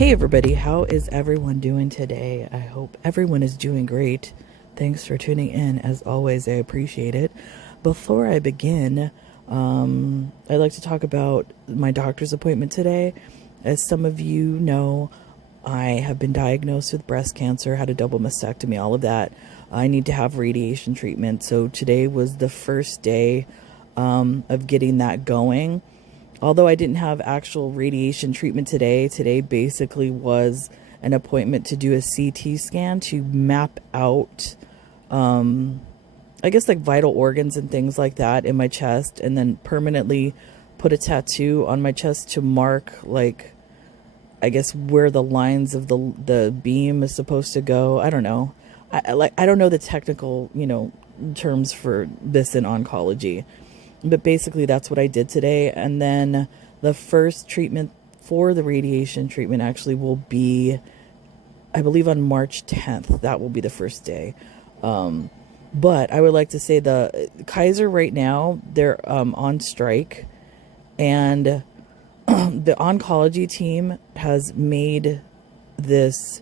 Hey everybody, how is everyone doing today? I hope everyone is doing great. Thanks for tuning in. As always, I appreciate it. Before I begin, I'd like to talk about my doctor's appointment today. As some of you know, I have been diagnosed with breast cancer, had a double mastectomy, all of that. I need to have radiation treatment. So today was the first day of getting that going. Although I didn't have actual radiation treatment today basically was an appointment to do a CT scan to map out, I guess, like vital organs and things like that in my chest, and then permanently put a tattoo on my chest to mark, like, I guess, where the lines of the beam is supposed to go. I don't know. I don't know the technical, terms for this in oncology. But basically, that's what I did today. And then the first treatment for the radiation treatment actually will be, I believe, on March 10th. That will be the first day. But I would like to say the Kaiser right now, they're on strike. And the oncology team has made this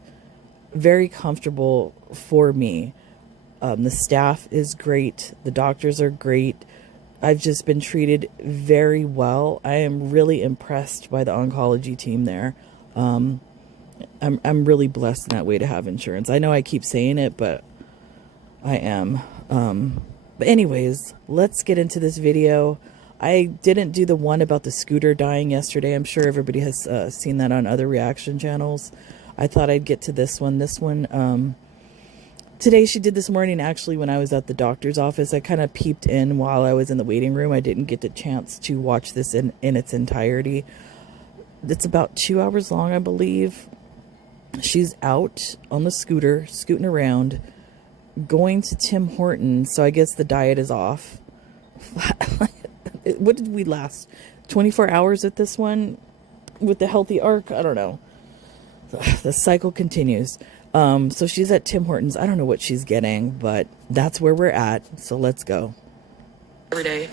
very comfortable for me. The staff is great. The doctors are great. I've just been treated very well. I am really impressed by the oncology team there. I'm really blessed in that way to have insurance. I know I keep saying it, but I am. But anyways, let's get into this video. I didn't do the one about the scooter dying yesterday. I'm sure everybody has seen that on other reaction channels. I thought I'd get to this one. Today she did this morning, actually, when I was at the doctor's office. I kind of peeped in while I was in the waiting room. I didn't get the chance to watch this in its entirety. It's about 2 hours long, I believe. She's out on the scooter, scooting around, going to Tim Hortons. So I guess the diet is off. What did we last? 24 hours at this one with the healthy arc? I don't know. The cycle continues. So she's at Tim Hortons. I don't know what she's getting, but that's where we're at. So let's go. Every day.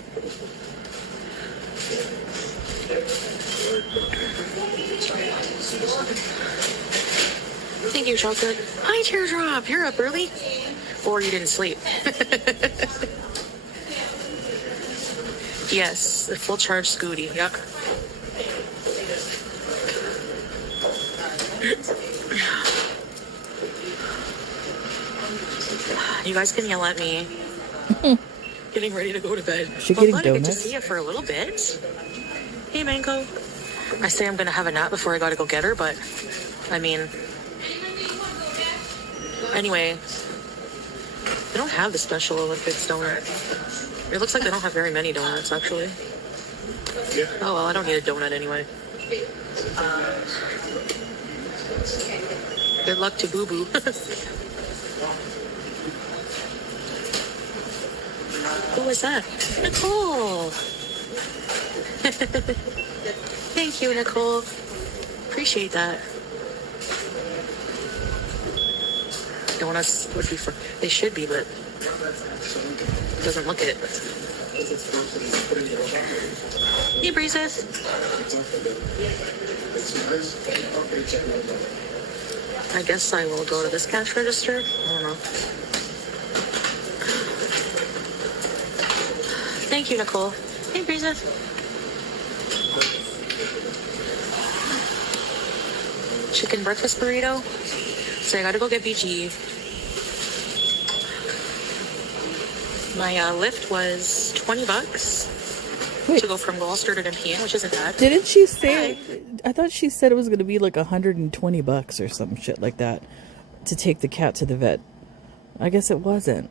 Thank you, chocolate. Hi, Teardrop. You're up early? Or you didn't sleep? Yes, the full charge Scooty. Yuck. You guys can yell at me. Getting ready to go to bed. She's getting donuts. I get to see you for a little bit. Hey, Mango. I say I'm going to have a nap before I got to go get her, but, I mean... Anyway, they don't have the Special Olympics donut. It looks like they don't have very many donuts, actually. Oh, well, I don't need a donut anyway. Good luck to Boo Boo. Who was that? Nicole! Thank you, Nicole. Appreciate that. Donuts would be for... They should be, but... It doesn't look it. Hey, Breezes. I guess I will go to this cash register. I don't know. Thank you, Nicole. Hey, Breeza. Chicken breakfast burrito. So I gotta go get BG. My lift was $20 to go from Gloucester to Nepean, which isn't bad. Didn't she say? Hi. I thought she said it was going to be like $120 or some shit like that to take the cat to the vet. I guess it wasn't.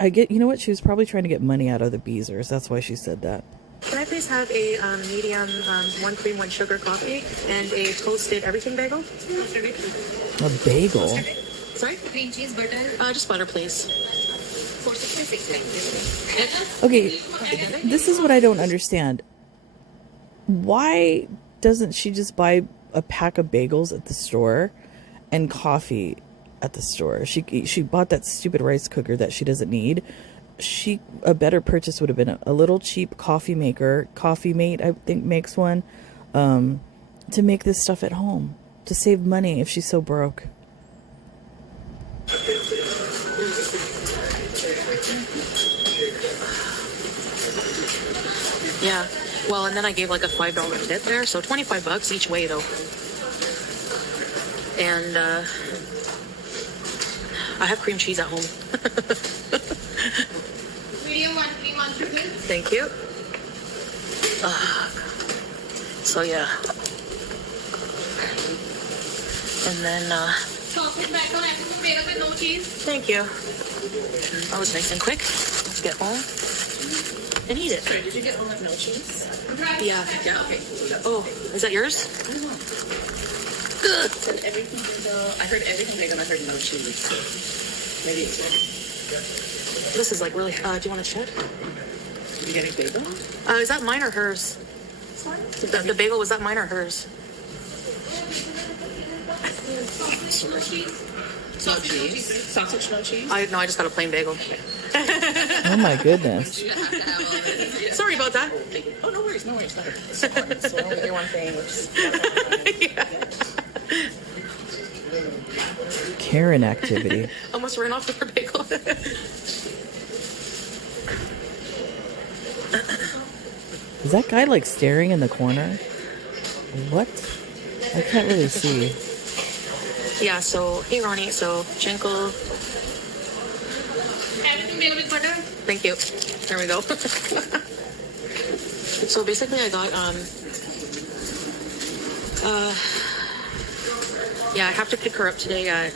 I get, you know what? She was probably trying to get money out of the Beezers. That's why she said that. Can I please have a medium 1 cream, 1 sugar coffee and a toasted everything bagel? A bagel? Sorry? Cream cheese, butter? Just butter, please. Okay, this is what I don't understand. Why doesn't she just buy a pack of bagels at the store and coffee at the store? She bought that stupid rice cooker that she doesn't need. A better purchase would have been a little cheap coffee maker. Coffee Mate, I think, makes one, to make this stuff at home. to save money if she's so broke. Yeah. Well, and then I gave like a $5 tip there, so $25 each way though. And I have cream cheese at home. Medium one, 3 months, please. Thank you. So yeah. And then Sausage bacon, made up with no cheese. thank you. That was nice and quick. Let's get home and eat it. Did you get one with no cheese? Yeah. Yeah, okay. Oh, is that yours? Said everything bagel. I heard everything bagel. I heard no cheese. Maybe it's good. This is like really. Do you want to check? Did you get a bagel? Is that mine or hers? The bagel, was that mine or hers? No cheese. No cheese. Sausage, no cheese. I just got a plain bagel. Oh my goodness. You have to have all of it. Sorry about that. Oh, no worries, no worries. So I only do one thing, which is Karen activity. Almost ran off with her bagel. Is that guy like staring in the corner? What? I can't really see. Yeah, so, hey Ronnie, so, Schenkel, Everything made up with butter. thank you. There we go. So basically I got, yeah, I have to pick her up today at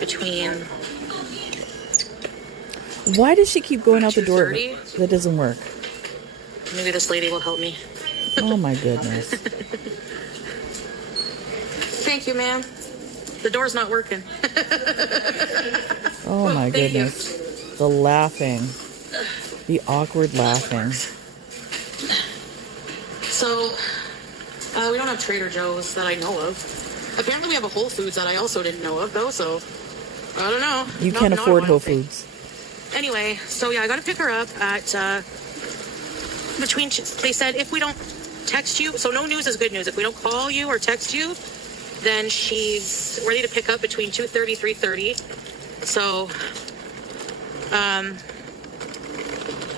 between, Why does she keep going out the door? 2:30? That doesn't work. maybe this lady will help me. Oh my goodness. Thank you, ma'am. The door's not working. Oh my Thank you. goodness. The laughing. The awkward laughing. So, we don't have Trader Joe's that I know of. Apparently we have a Whole Foods that I also didn't know of, though, so I don't know. You Not- can't not afford one Whole thing. Foods. Anyway, so yeah, I got to pick her up at, they said if we don't text you, so no news is good news. If we don't call you or text you, then she's ready to pick up between 2:30, 3:30. So,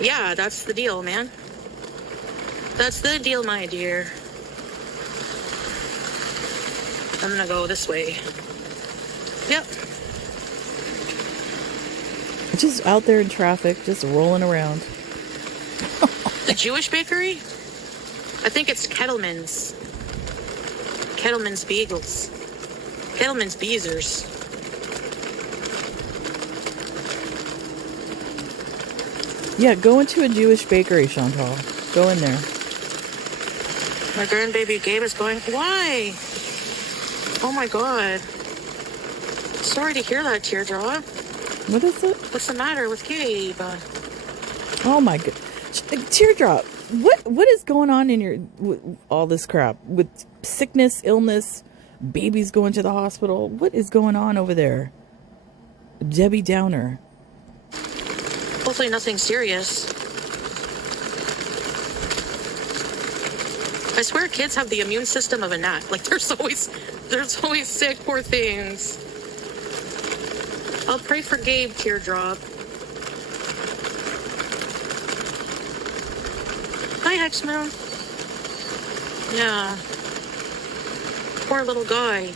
yeah, that's the deal, man. That's the deal, my dear. I'm gonna go this way. Yep. Just out there in traffic, just rolling around. The Jewish bakery? I think it's Kettleman's. Kettleman's Bagels. Kettleman's Beezers. Yeah, go into a Jewish bakery, Chantal. Go in there. My grandbaby Gabe is going, why? Oh my god. Sorry to hear that, Teardrop. What is it? What's the matter with Gabe? Oh my god. Teardrop. What is going on in your all this crap with sickness, illness, babies going to the hospital? What is going on over there? Debbie Downer. Hopefully nothing serious. I swear kids have the immune system of a gnat. Like there's always sick, poor things. I'll pray for Gabe, Teardrop. Hi, Hexmoon. Yeah. Poor little guy.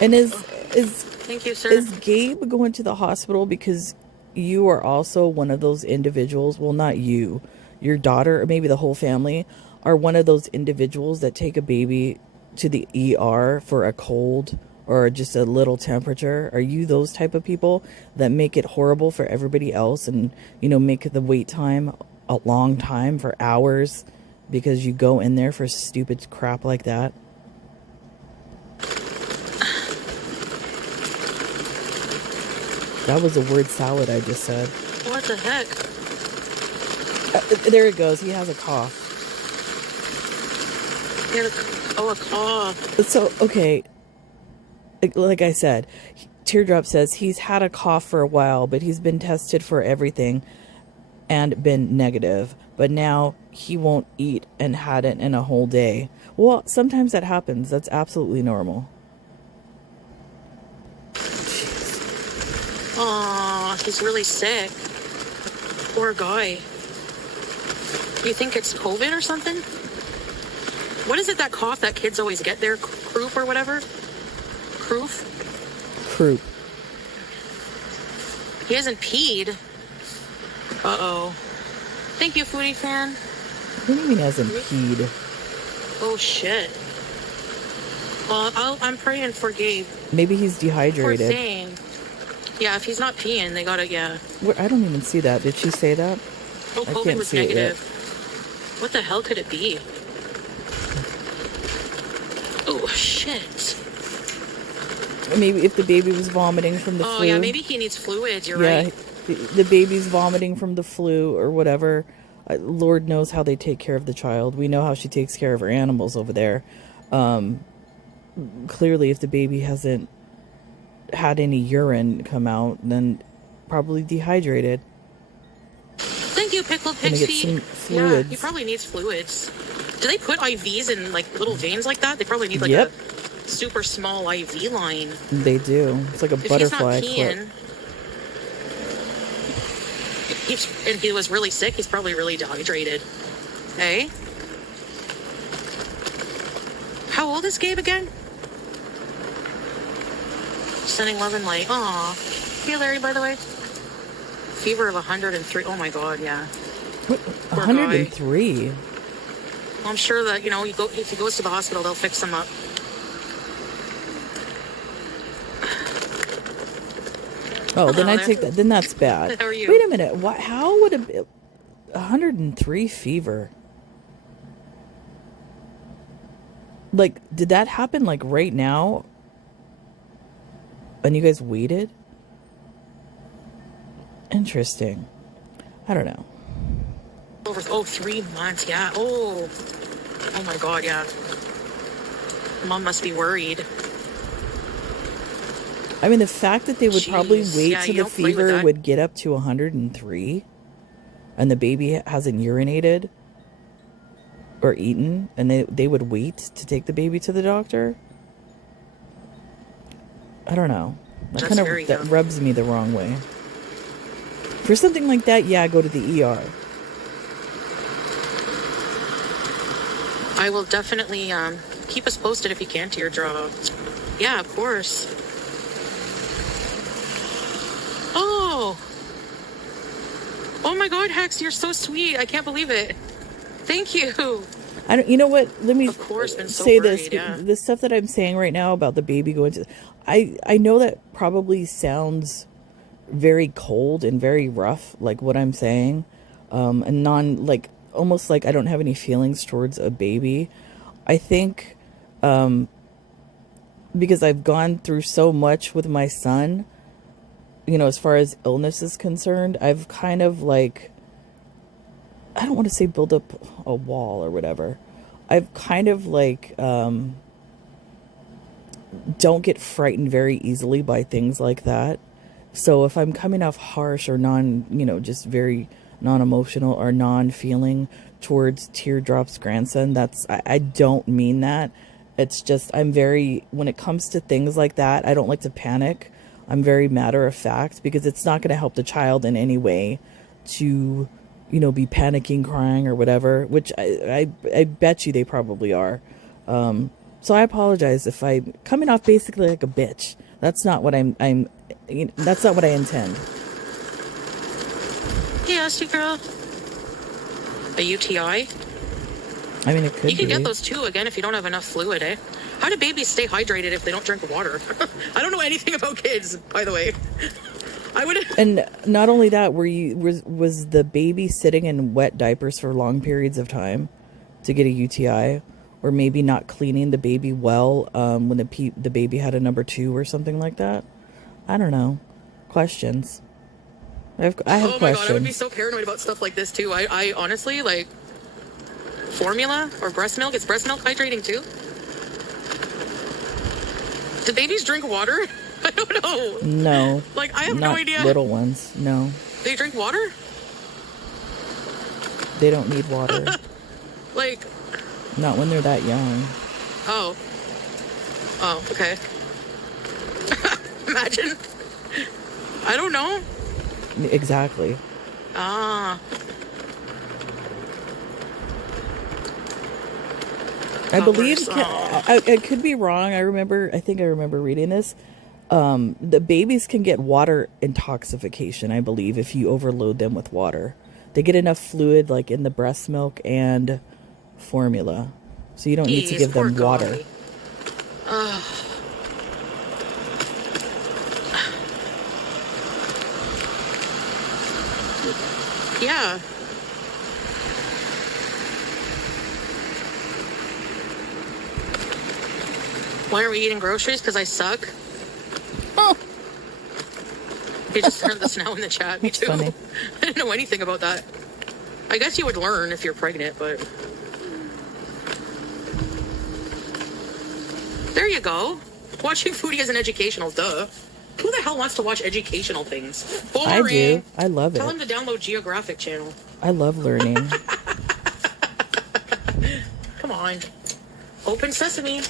And is Thank you, sir. is Gabe going to the hospital because you are also one of those individuals? Well, not you. Your daughter, or maybe the whole family, are one of those individuals that take a baby to the ER for a cold or just a little temperature? Are you those type of people that make it horrible for everybody else and, make the wait time a long time for hours because you go in there for stupid crap like that? That was a word salad I just said. What the heck? There it goes. He has a cough. A cough. So, okay. Like I said, Teardrop says he's had a cough for a while, but he's been tested for everything and been negative. but now he won't eat and hadn't in a whole day. Well, sometimes that happens. That's absolutely normal. Aw, he's really sick. Poor guy. You think it's COVID or something? What is it, that cough that kids always get there? Croup or whatever? Croof? Croup. He hasn't peed. Uh-oh. Thank you, foodie fan. What do you mean hasn't peed? Oh, shit. I'm praying for Gabe. Maybe he's Poor dehydrated. thing. Yeah, if he's not peeing, they gotta, yeah. I don't even see that. Did she say that? Oh, I COVID can't was see it yet. negative. What the hell could it be? Oh, shit. Maybe if the baby was vomiting from the Oh, flu. yeah, maybe he needs fluids. You're Yeah, right. the baby's vomiting from the flu or whatever. Lord knows how they take care of the child. We know how she takes care of her animals over there. Clearly, if the baby hasn't had any urine come out, then probably dehydrated. Thank you, Pickle Gonna get Pixie. some Yeah, fluids. he probably needs fluids. Do they put IVs in like little veins like that? They probably need like Yep. a super small IV line. They do. It's like a If butterfly he's not clip. peeing, and he was really sick, he's probably really dehydrated. Hey? How old is Gabe again? Sending love and light. Aw. Hey, Larry, by the way. Fever of 103. Oh my god, yeah. What? Poor guy. 103. Well, I'm sure that, if he goes to the hospital, they'll fix him up. Oh, then Hello I there. take that. Then that's bad. How are you? Wait a minute. What? How would it? 103 fever. Like, did that happen like right now? And you guys waited? Interesting. I don't know. Over 3 months, yeah. Oh my god, yeah. Mom must be worried. I mean, the fact that they would probably Jeez. wait Yeah, till you the don't play with fever that. would get up to 103 and the baby hasn't urinated or eaten, and they would wait to take the baby to the doctor. I don't know. That's That very that young. rubs me the wrong way. For something like that, yeah, go to the ER. I will definitely keep us posted if you can, Teardrop. Yeah, of course. Oh my god, Hex, you're so sweet. I can't believe it. Thank you. I don't. You know what? Let me Of course, been so say worried, this. yeah. The stuff that I'm saying right now about the baby going to, I know that probably sounds very cold and very rough, like what I'm saying, and almost like I don't have any feelings towards a baby. I think, because I've gone through so much with my son, as far as illness is concerned, I've kind of like, I don't want to say build up a wall or whatever. I've kind of like, don't get frightened very easily by things like that. So if I'm coming off harsh or just very non-emotional or non-feeling towards Teardrop's grandson, I don't mean that. It's just, when it comes to things like that, I don't like to panic. I'm very matter of fact, because it's not going to help the child in any way to, be panicking, crying or whatever, which I bet you they probably are. So I apologize if I'm coming off basically like a bitch. That's not what that's not what I intend. Yeah, sweet girl. A UTI? I mean, it could You can be. get those too, again, if you don't have enough fluid, eh? How do babies stay hydrated if they don't drink water? I don't know anything about kids, by the way. I would. And not only that, was the baby sitting in wet diapers for long periods of time to get a UTI, or maybe not cleaning the baby well when the baby had a number 2 or something like that? I don't know. Questions. I have Oh my questions. god, I would be so paranoid about stuff like this too. I honestly, like, formula or breast milk? Is breast milk hydrating too? Do babies drink water? I don't know. No. Like, I have Not no idea. little ones. No. They drink water? They don't need water. Like, Not when they're that young. oh. Oh, okay. Imagine. I don't know. Exactly. Ah. I believe, Toddlers, I could be wrong. I think I remember reading this. The babies can get water intoxication, I believe, if you overload them with water. They get enough fluid, like in the breast milk and formula. So you don't need to Jeez, give them poor water. guy. Ugh. Yeah. Why are we eating groceries? Because I suck. Oh, You just heard this now in the chat. Me That's too. funny. I didn't know anything about that. I guess you would learn if you're pregnant, but there you go. Watching Foodie as an educational, duh. Who the hell wants to watch educational things? Boring. I do. I love Tell it. him to download Geographic Channel. I love learning. Come on. Open sesame.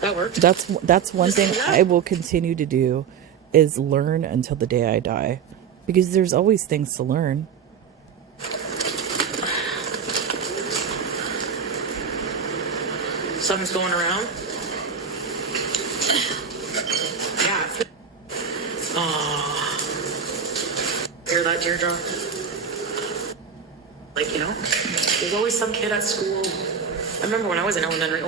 That worked. That's one thing Yeah. I will continue to do is learn until the day I die. Because there's always things to learn. Something's going around. Yeah. Oh. Hear that, teardrop? Like, you know, there's always some kid at school. I remember when I was in elementary.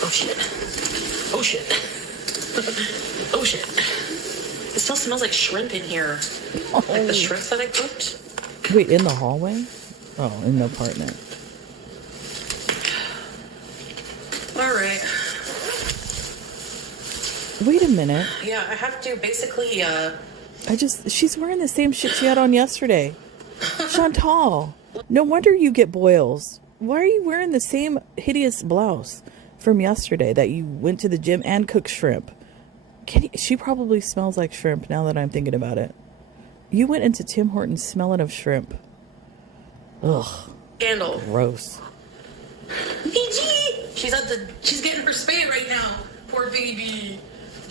Oh shit. Oh shit. Oh shit. It still smells like shrimp in here. Like the shrimps that I cooked. Wait, in the hallway? Oh, in the apartment. Alright. Wait a minute. Yeah, I have to basically, She's wearing the same shit she had on yesterday. Chantal, no wonder you get boils. Why are you wearing the same hideous blouse from yesterday that you went to the gym and cooked shrimp? She probably smells like shrimp now that I'm thinking about it. You went into Tim Hortons smelling of shrimp. Ugh, candle. gross. PG! She's getting her spay right now. Poor baby.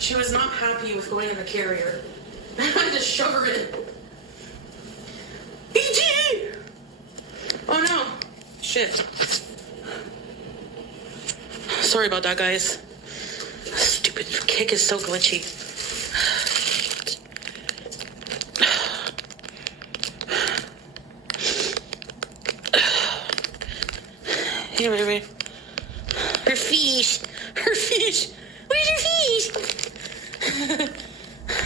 She was not happy with going in the carrier. I had to shove her in. PG! Oh no. Shit. Sorry about that, guys. Stupid kick is so glitchy. Here, baby. Her fish. Her fish. Where's your fish?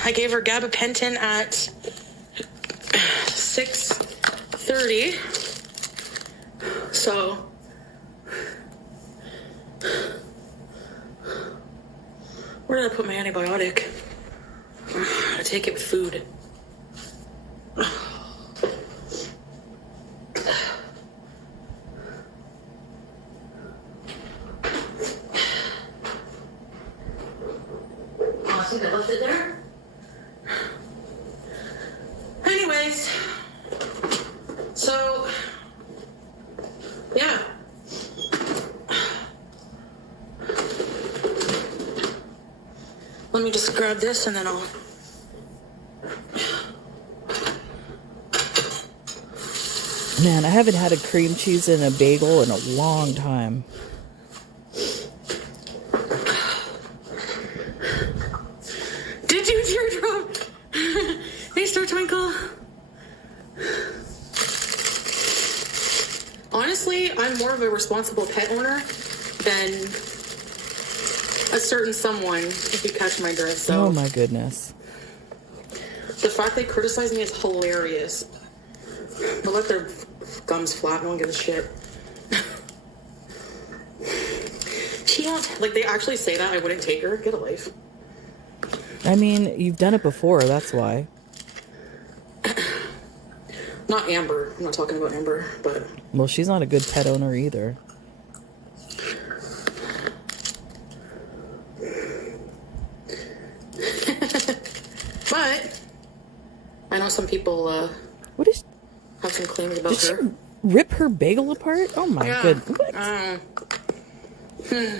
I gave her gabapentin at 6:30. So where did I put my antibiotic? I take it with food. Oh, I think I left it there. Anyways, so yeah. Let me just grab this and then I'll. Man, I haven't had a cream cheese and a bagel in a long time. Did you teardrop? Hey, Star Twinkle. Honestly, I'm more of a responsible pet owner than a certain someone, if you catch my drift. So Oh my goodness. the fact they criticize me is hilarious. They'll let their gums flap. No one gives a shit. She don't like. They actually say that. I wouldn't take her. Get a life. I mean, you've done it before, that's why. Not Amber. I'm not talking about Amber, but... Well, she's not a good pet owner either. But I know some people What is... have some claims about Did her. she rip her bagel apart? Oh my Yeah. goodness.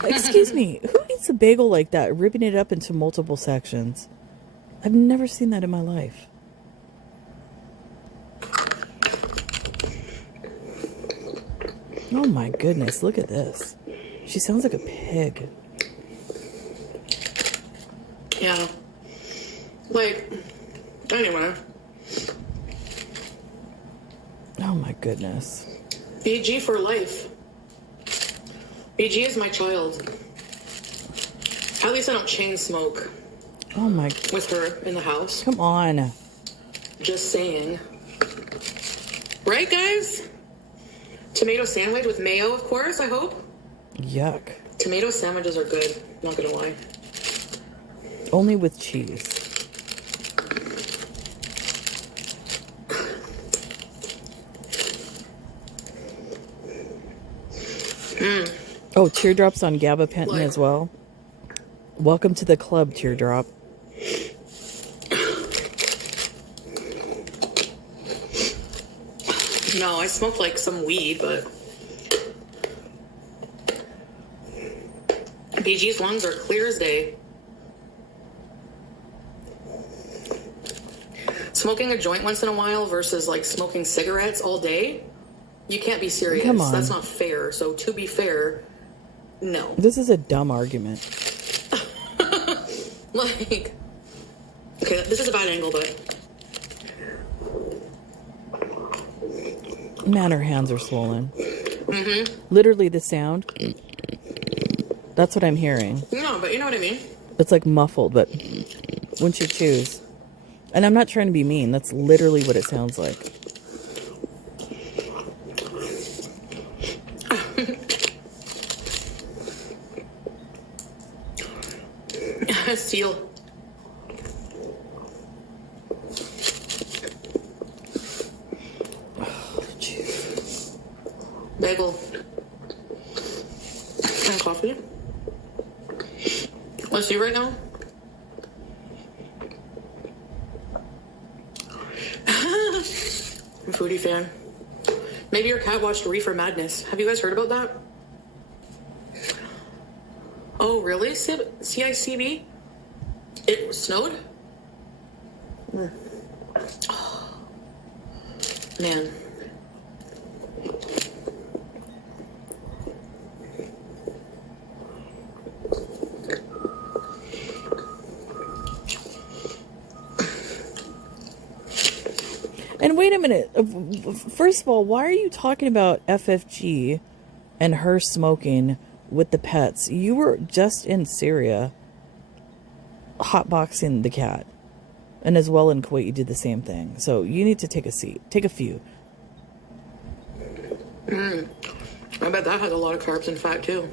What? Excuse me. Who eats a bagel like that, ripping it up into multiple sections? I've never seen that in my life. Oh my goodness, look at this. She sounds like a pig. Yeah. Like, anyway. Oh my goodness. BG for life. BG is my child. At least I don't chain smoke Oh my... with her in the house. Come on. Just saying. Right, guys? Tomato sandwich with mayo, of course, I hope. Yuck. Tomato sandwiches are good, not gonna lie. Only with cheese. Oh, teardrops on gabapentin Like- as well. Welcome to the club, teardrop. No, I smoke like some weed, but BG's lungs are clear as day. Smoking a joint once in a while versus like smoking cigarettes all day, you can't be serious. Come on. That's not fair. So to be fair, no. This is a dumb argument. Like, okay, this is a bad angle, but Man, her hands are swollen. Literally the sound. That's what I'm hearing. no, but you know what I mean. It's like muffled, but when she chews. And I'm not trying to be mean. That's literally what it sounds like. Seal. Jeez. Bagel. And coffee. Let's see right now. I'm a foodie fan. Maybe your cat watched Reefer Madness. Have you guys heard about that? Oh, really? CICB? It snowed? Oh, man. And wait a minute. First of all, why are you talking about FFG and her smoking with the pets? You were just in Syria hotboxing the cat. And as well in Kuwait, you did the same thing. So you need to take a seat. Take a few. I bet that has a lot of carbs and fat too.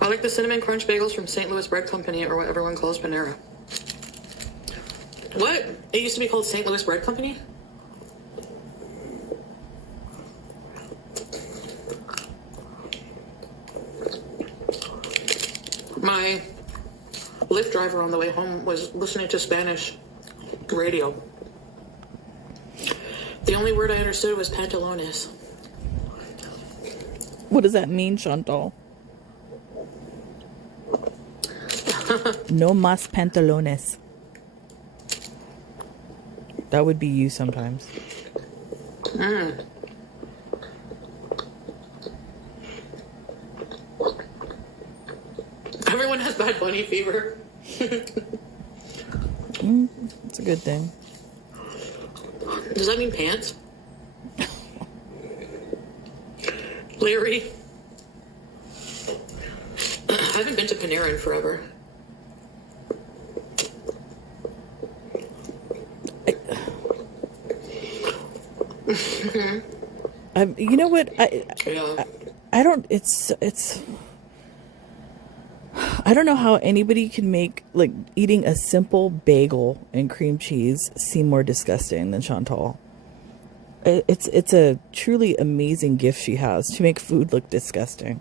I like the cinnamon crunch bagels from St. Louis Bread Company, or what everyone calls Panera. What? It used to be called St. Louis Bread Company? My Lyft driver on the way home was listening to Spanish radio. The only word I understood was pantalones. What does that mean, Chantal? No más pantalones. That would be you sometimes. Everyone has Bad Bunny fever. It's a good thing. Does that mean pants? Larry? I haven't been to Panera in forever. You know what? Yeah. I don't. It's. I don't know how anybody can make like eating a simple bagel and cream cheese seem more disgusting than Chantal. It's a truly amazing gift she has to make food look disgusting.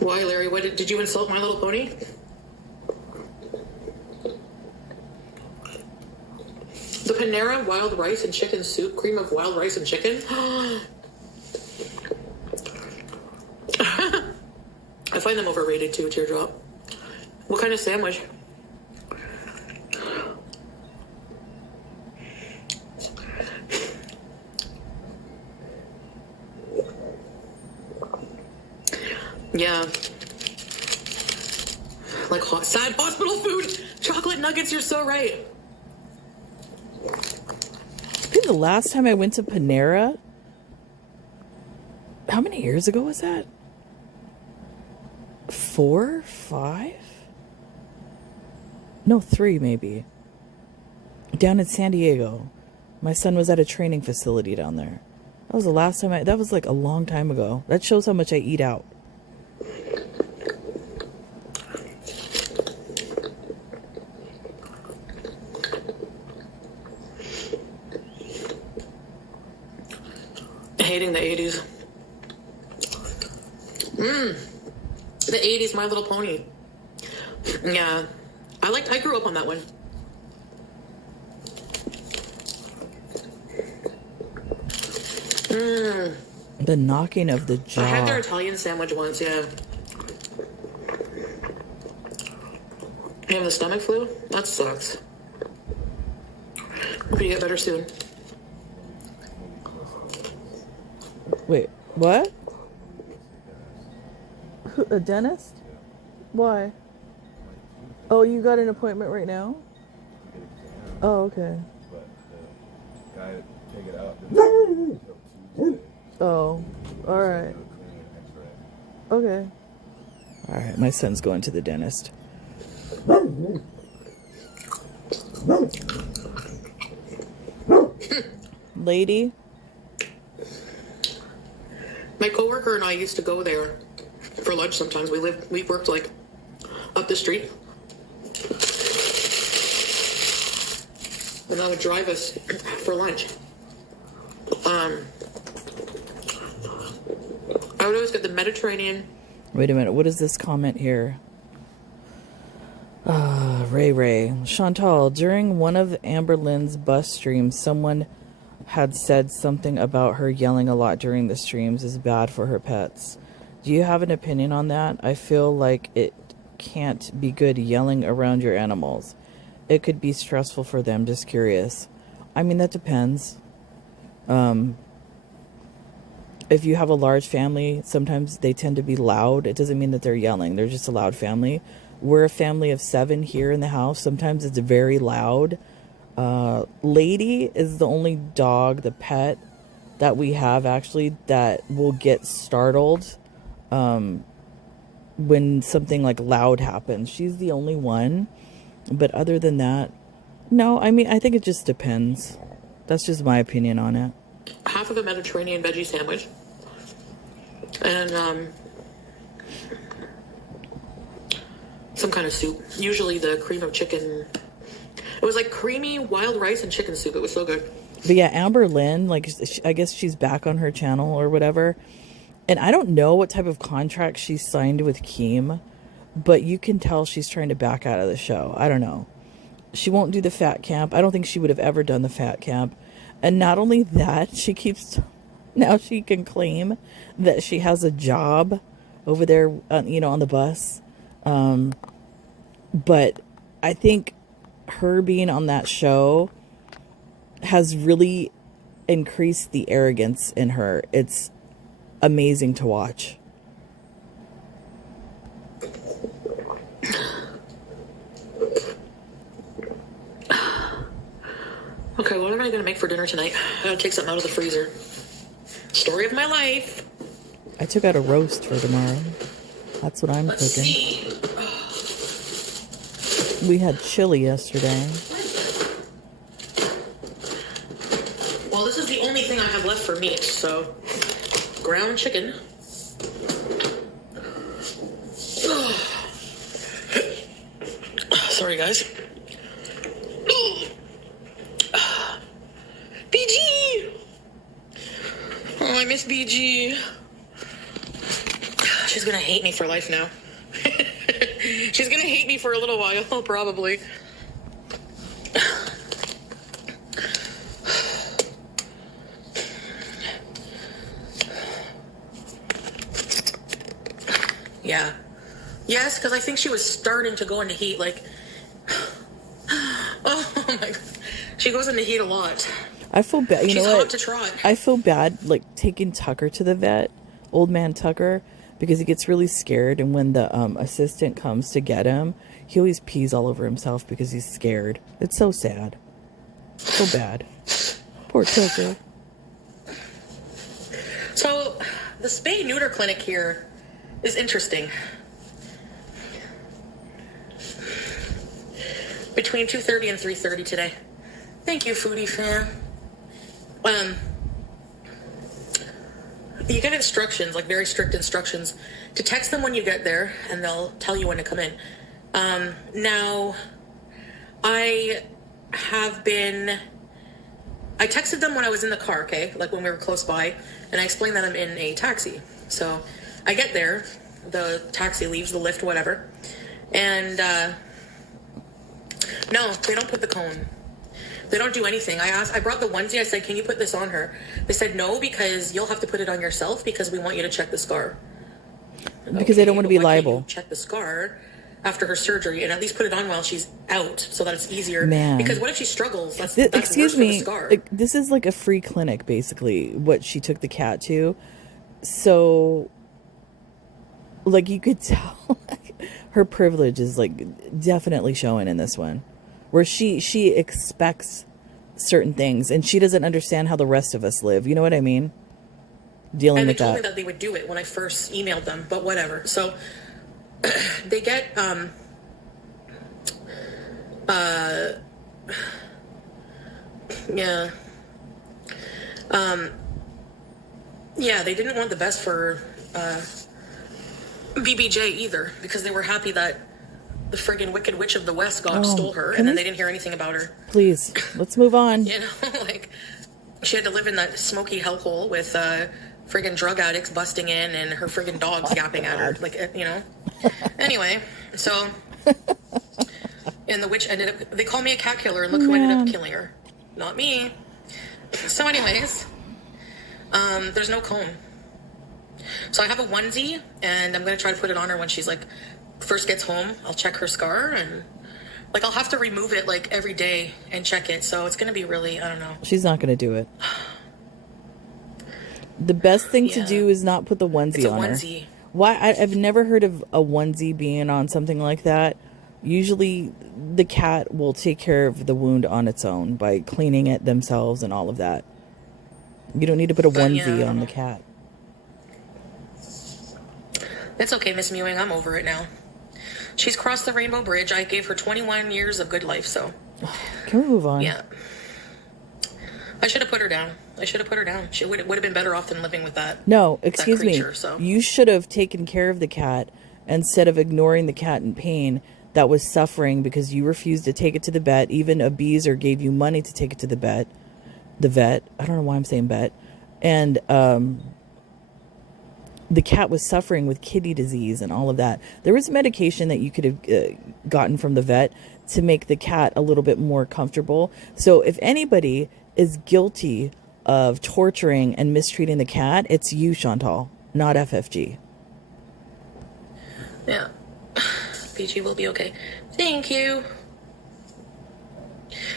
Why, Larry? What did you insult My Little Pony? The Panera wild rice and chicken soup, cream of wild rice and chicken. I find them overrated too, Teardrop. What kind of sandwich? Yeah. Like sad hospital food. Chocolate nuggets, you're so right. I think the last time I went to Panera, how many years ago was that? 4, 5? No, 3 maybe. Down in San Diego. My son was at a training facility down there. That was the last time that was like a long time ago. That shows how much I eat out. Hating the 80s. The 80s, My Little Pony. Yeah. I grew up on that one. The knocking of the jaw. I had their Italian sandwich once, yeah. You have the stomach flu? That sucks. Hope you get better soon. Wait, what? A dentist? Why? Oh, you got an appointment right now? Oh, okay. But the guy that take it out didn't until Tuesday. Oh, all right. Okay. All right, my son's going to the dentist. Lady? My coworker and I used to go there for lunch sometimes. We worked like up the street. And I would drive us for lunch. I would always get the Mediterranean. Wait a minute, what is this comment here? Ray. Chantal, during one of Amber Lynn's bus streams, someone had said something about her yelling a lot during the streams is bad for her pets. Do you have an opinion on that? I feel like it can't be good yelling around your animals. It could be stressful for them. Just curious. I mean, that depends. If you have a large family, sometimes they tend to be loud. It doesn't mean that they're yelling. They're just a loud family. We're a family of 7 here in the house. Sometimes it's very loud. Lady is the only dog, the pet that we have actually, that will get startled when something like loud happens. She's the only one. But other than that, no, I mean, I think it just depends. That's just my opinion on it. Half of a Mediterranean veggie sandwich. And some kind of soup. Usually the cream of chicken. It was like creamy wild rice and chicken soup. It was so good. But yeah, Amber Lynn, like, I guess she's back on her channel or whatever. And I don't know what type of contract she signed with Keem, but you can tell she's trying to back out of the show. I don't know. She won't do the fat camp. I don't think she would have ever done the fat camp. And not only that, now she can claim that she has a job over there, on the bus. But I think her being on that show has really increased the arrogance in her. It's amazing to watch. Okay, what am I going to make for dinner tonight? I gotta take something out of the freezer. Story of my life. I took out a roast for tomorrow. That's what I'm Let's cooking. see. We had chili yesterday. Well, this is the only thing I have left for meat, so ground chicken. Sorry, guys. BG! Oh, I miss BG. She's gonna hate me for life now. She's gonna hate me for a little while, probably. Yeah. Yes, because I think she was starting to go into heat, like... Oh my God. She goes into heat a lot. I feel bad. You She's know hot what? to trot. I feel bad, like, taking Tucker to the vet, old man Tucker, because he gets really scared. And when the assistant comes to get him, he always pees all over himself because he's scared. It's so sad. So bad. Poor Tucker. So, the spay neuter clinic here is interesting. Between 2:30 and 3:30 today. Thank you, Foodie fan. You get instructions, like very strict instructions, to text them when you get there, and they'll tell you when to come in. Now, I texted them when I was in the car, okay? Like when we were close by, and I explained that I'm in a taxi. So I get there, the taxi leaves, the lift, whatever, and no, they don't put the cone. They don't do anything. I brought the onesie. I said, can you put this on her? They said, no, because you'll have to put it on yourself because we want you to check the scar. Because they don't want to be why can't liable. you check the scar after her surgery and at least put it on while she's out so that it's easier. Man. Because what if she struggles? That's Excuse worse for the me. scar. Like, this is like a free clinic, basically, what she took the cat to. So, like, you could tell her privilege is, like, definitely showing in this one. Where she expects certain things, and she doesn't understand how the rest of us live. You know what I mean? Dealing And they with told that. me that they would do it when I first emailed them, but whatever. So they get they didn't want the best for BBJ either, because they were happy that the friggin' Wicked Witch of the West stole her, and then they didn't hear anything about her. Please, let's move on. You know, like, she had to live in that smoky hellhole with friggin' drug addicts busting in and her friggin' dogs yapping at her. Like, you know. Anyway, so, and the witch ended up, they call me a cat killer, and look who ended up killing her. Not me. So anyways, there's no comb. So I have a onesie, and I'm going to try to put it on her when she's, like, first gets home. I'll check her scar, and, like, I'll have to remove it, like, every day and check it. So it's going to be really, I don't know. She's not going to do it. The best thing to do is not put the onesie on her. Why? I've never heard of a onesie being on something like that. Usually the cat will take care of the wound on its own by cleaning it themselves and all of that. You don't need to put a onesie on the cat. It's okay, Miss Mewing. I'm over it now. She's crossed the Rainbow Bridge. I gave her 21 years of good life, so. Can we move on? Yeah. I should have put her down. She would have been better off than living with that. No, excuse creature, me. So. You should have taken care of the cat instead of ignoring the cat in pain that was suffering because you refused to take it to the vet. Even a beezer gave you money to take it to the vet. I don't know why I'm saying vet. And the cat was suffering with kidney disease and all of that. There was medication that you could have gotten from the vet to make the cat a little bit more comfortable. So if anybody is guilty of torturing and mistreating the cat, it's you, Chantal, not FFG. Yeah. PG will be okay. Thank you.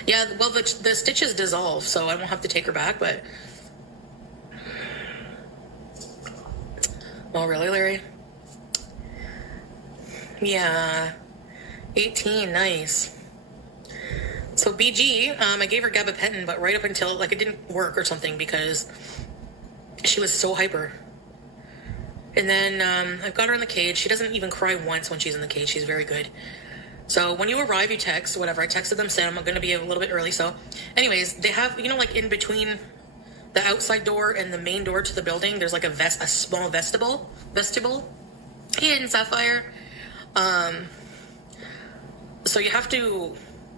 Yeah, well, the stitches dissolve, so I won't have to take her back, but... Oh, really, Larry? Yeah. 18, nice. So BG, I gave her gabapentin, but right up until, like, it didn't work or something because she was so hyper. And then I've got her in the cage. She doesn't even cry once when she's in the cage. She's very good. So when you arrive, you text, whatever. I texted them, said I'm going to be a little bit early. So anyways, they have, you know, like in between the outside door and the main door to the building, there's like a small vestibule. So So you have to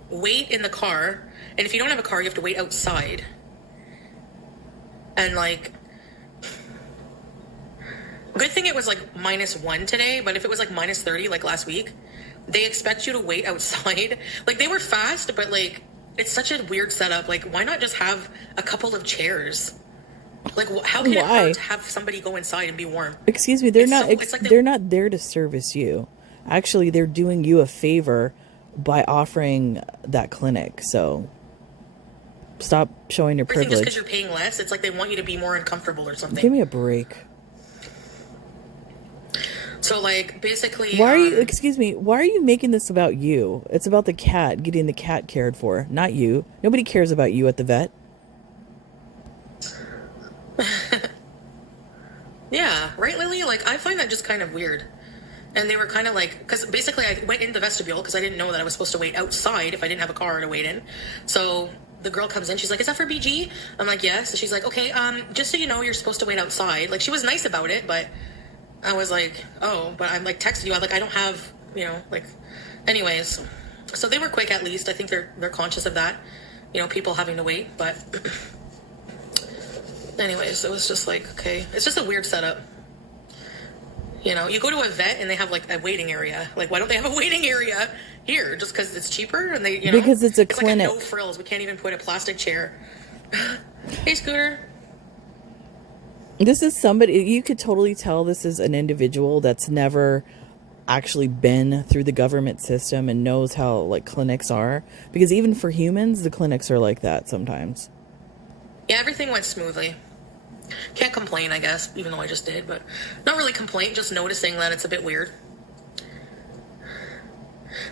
wait in the car, and if you don't have a car, you have to wait outside. And like, good thing it was like -1 today, but if it was like -30 like last week, they expect you to wait outside. Like, they were fast, but like, it's such a weird setup. Like, why not just have a couple of chairs? Like, how can it hurt to have somebody go inside and be warm? Excuse me, they're not there to service you. Actually, they're doing you a favor by offering that clinic. So stop showing your privilege. Just because you're paying less, it's like they want you to be more uncomfortable or something. Give me a break. So, like, basically... Why are you making this about you? It's about the cat, getting the cat cared for, not you. Nobody cares about you at the vet. Yeah, right, Lily? Like, I find that just kind of weird. And they were kind of like... Because basically I went in the vestibule because I didn't know that I was supposed to wait outside if I didn't have a car to wait in. So the girl comes in. She's like, is that for BG? I'm like, yes. And she's like, okay, just so you know, you're supposed to wait outside. Like, she was nice about it, but... I was like, oh, but I'm like texting you. I'm like, I don't have, like, anyways. So they were quick, at least. I think they're conscious of that, people having to wait. But anyways, it was just like, okay, it's just a weird setup. You go to a vet and they have like a waiting area. Like, why don't they have a waiting area here? Just because it's cheaper and they, because it's a clinic. Like no frills. We can't even put a plastic chair. Hey, Scooter. This is somebody, you could totally tell this is an individual that's never actually been through the government system and knows how, like, clinics are. Because even for humans, the clinics are like that sometimes. Yeah, everything went smoothly. Can't complain, I guess, even though I just did. But not really complain, just noticing that it's a bit weird.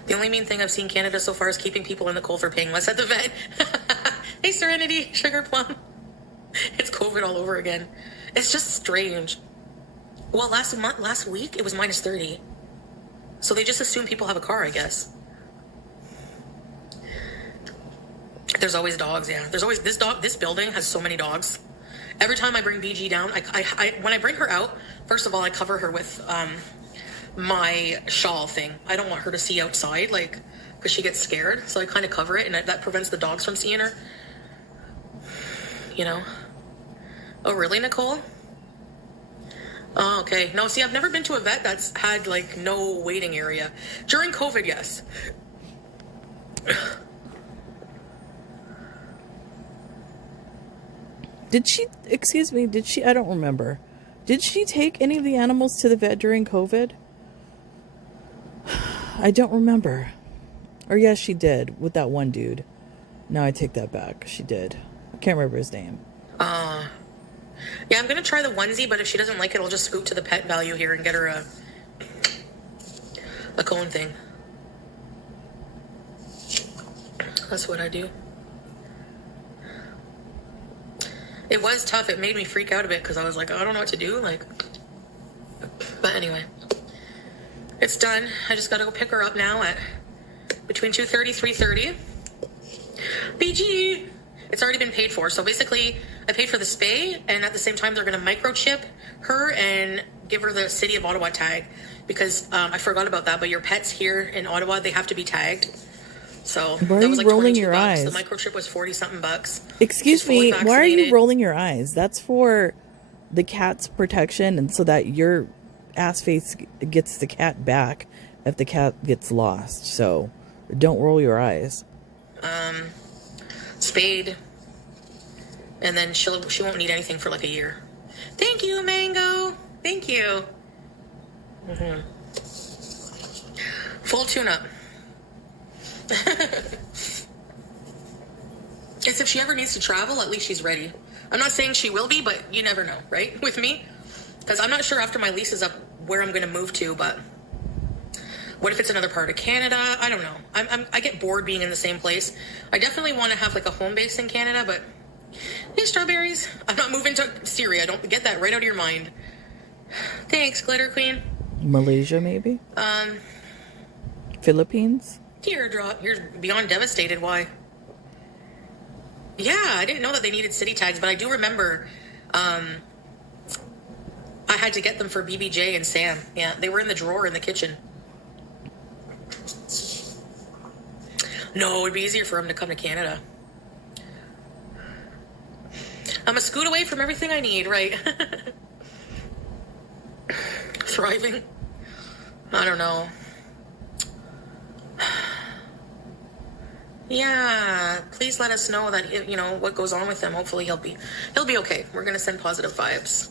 The only mean thing I've seen Canada so far is keeping people in the cold for paying less at the vet. Hey, Serenity, Sugar Plum. It's COVID all over again. It's just strange. Well, last week, it was -30. So they just assume people have a car, I guess. There's always dogs, yeah. There's always this building has so many dogs. Every time I bring BG down, when I bring her out, first of all, I cover her with my shawl thing. I don't want her to see outside, like, because she gets scared. So I kind of cover it, and that prevents the dogs from seeing her. Oh, really, Nicole? Oh, okay. No, see, I've never been to a vet that's had, like, no waiting area. During COVID, yes. I don't remember. Did she take any of the animals to the vet during COVID? I don't remember. Or yes, she did, with that one dude. No, I take that back. She did. I can't remember his name. Yeah, I'm going to try the onesie, but if she doesn't like it, I'll just scoot to the pet value here and get her a cone thing. That's what I do. It was tough. It made me freak out a bit because I was like, I don't know what to do. Like, but anyway, it's done. I just got to go pick her up now at between 2:30, 3:30. BG! It's already been paid for. So basically, I paid for the spay, and at the same time, they're going to microchip her and give her the City of Ottawa tag. Because I forgot about that, but your pets here in Ottawa, they have to be tagged. So why are you rolling your eyes? The microchip was $40-something bucks. Excuse me, why are you rolling your eyes? That's for the cat's protection, and so that your ass face gets the cat back if the cat gets lost. So don't roll your eyes. Spayed, and then she won't need anything for like a year. Thank you, Mango. Thank you. Full tune-up. It's if she ever needs to travel, at least she's ready. I'm not saying she will be, but you never know, right? With me, because I'm not sure after my lease is up where I'm going to move to, but what if it's another part of Canada? I don't know. I get bored being in the same place. I definitely want to have like a home base in Canada, but hey, strawberries, I'm not moving to Syria. Don't get that right out of your mind. Thanks, Glitter Queen. Malaysia, maybe? Philippines? Teardrop. You're beyond devastated. Why? Yeah, I didn't know that they needed city tags, but I do remember I had to get them for BBJ and Sam. Yeah, they were in the drawer in the kitchen. No, it'd be easier for him to come to Canada. I'm a scoot away from everything I need, right? Thriving? I don't know. Yeah, please let us know that, you know, what goes on with him. Hopefully he'll be okay. We're going to send positive vibes.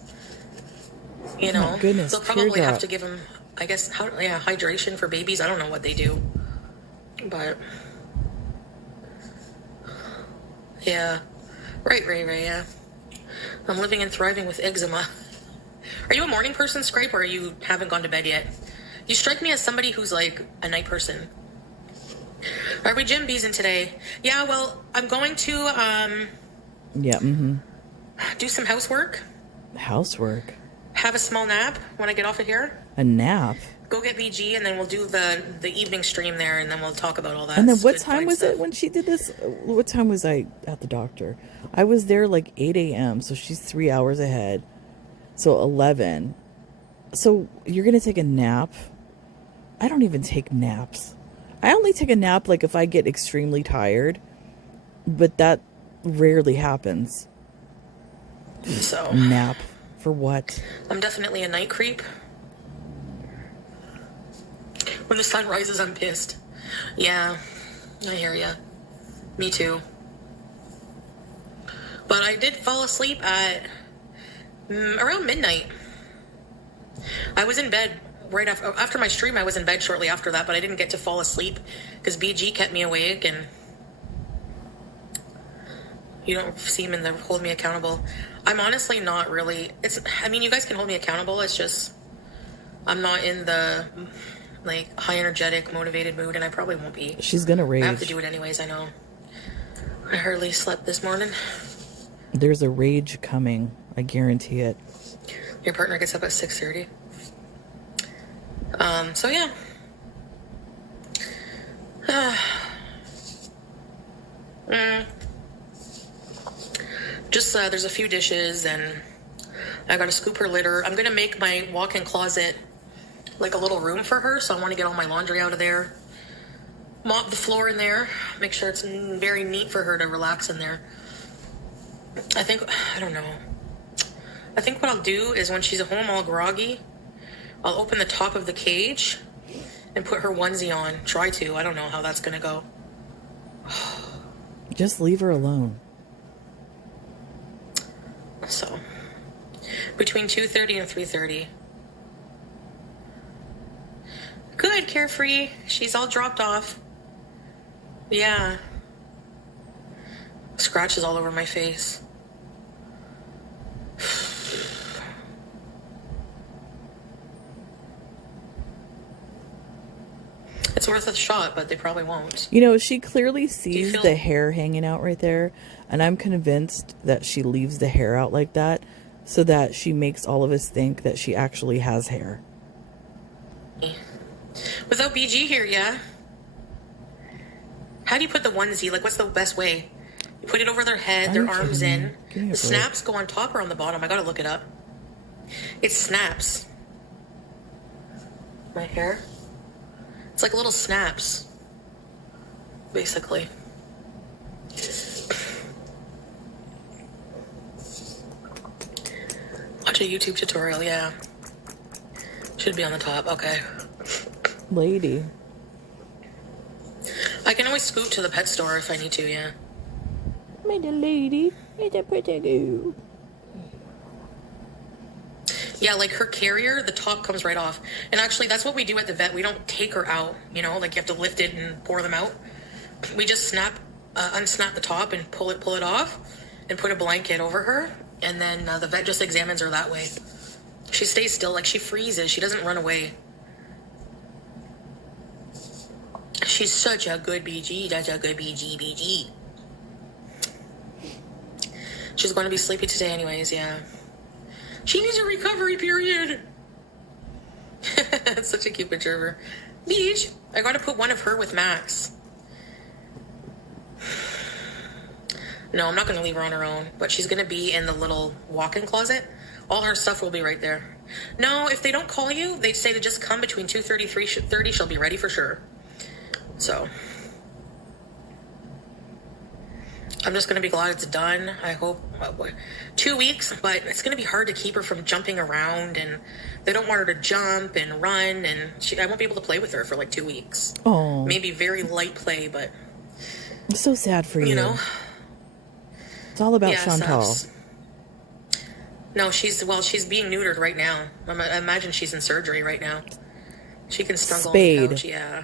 You know, My goodness, they'll probably have teardrop. to give him, I guess, hydration for babies. I don't know what they do. But, yeah. Right, yeah. I'm living and thriving with eczema. Are you a morning person, Scrape, or you haven't gone to bed yet? You strike me as somebody who's like a night person. Are we Jim Beeson today? Yeah, well, I'm going to Yeah, do some housework, Housework. have a small nap when I get off of here, A nap. go get BG, and then we'll do the evening stream there, and then we'll talk about all that. And then what good time point was stuff. it when she did this? What time was I at the doctor? I was there like 8 a.m., so she's 3 hours ahead. So 11. So you're going to take a nap? I don't even take naps. I only take a nap like if I get extremely tired, but that rarely happens. So, Nap for what? I'm definitely a night creep. When the sun rises, I'm pissed. Yeah, I hear ya. Me too. But I did fall asleep at around midnight. I was in bed right after my stream. I was in bed shortly after that, but I didn't get to fall asleep because BG kept me awake, and you don't seem to hold me accountable. I'm honestly not really. I mean, you guys can hold me accountable. It's just I'm not in the like high energetic, motivated mood, and I probably won't be. She's going to rage. I have to do it anyways. I know. I hardly slept this morning. There's a rage coming. I guarantee it. Your partner gets up at 6:30. So yeah. Just there's a few dishes, and I gotta scoop her litter. I'm gonna make my walk-in closet like a little room for her, so I want to get all my laundry out of there, mop the floor in there, make sure it's very neat for her to relax in there. I think what I'll do is when she's at home all groggy, I'll open the top of the cage and put her onesie on. Try to. I don't know how that's going to go. Just leave her alone. So, between 2:30 and 3:30. Good, Carefree. She's all dropped off. Yeah. Scratches all over my face. It's worth a shot, but they probably won't. You know, she clearly sees feel- the hair hanging out right there, and I'm convinced that she leaves the hair out like that so that she makes all of us think that she actually has hair. Without BG here, yeah? How do you put the onesie? Like, what's the best way? You put it over their head, Are their you arms kidding in. me? Give me a The break. snaps go on top or on the bottom. I gotta look it up. It snaps. My hair? It's like little snaps. Basically. Watch a YouTube tutorial, yeah. Should be on the top, okay. Lady. I can always scoot to the pet store if I need to, yeah. Made a lady. Made a pretty girl. Yeah, like her carrier, the top comes right off. And actually, that's what we do at the vet. We don't take her out, you know, like you have to lift it and pour them out. We just unsnap the top and pull it off and put a blanket over her. And then the vet just examines her that way. She stays still, like she freezes. She doesn't run away. She's such a good BG. That's a good BG. She's going to be sleepy today anyways, yeah. She needs a recovery period. That's such a cute picture of her. Beach. I got to put one of her with Max. No, I'm not going to leave her on her own, but she's going to be in the little walk-in closet. All her stuff will be right there. No, if they don't call you, they say to just come between 2:30 3:30. She'll be ready for sure. So, I'm just going to be glad it's done. I hope 2 weeks, but it's going to be hard to keep her from jumping around, and they don't want her to jump and run, and I won't be able to play with her for like 2 weeks. Oh, Maybe very light play, but I'm so sad for you. you know, It's all about yeah, Chantal. sucks. No, she's being neutered right now. I imagine she's in surgery right now. She can snuggle on the Spayed. couch, yeah.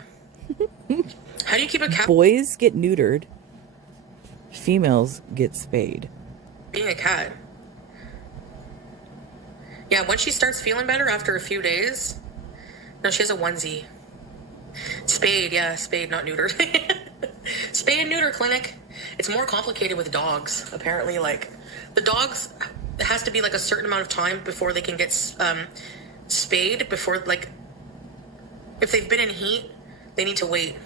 How do you keep a cat Boys get neutered. Females get spayed. being a cat? Yeah, once she starts feeling better after a few days. No, she has a onesie. Spayed, yeah, spayed, not neutered. Spay and neuter clinic. It's more complicated with dogs, apparently. Like, the dogs, it has to be like a certain amount of time before they can get spayed. Before, like, if they've been in heat, they need to wait.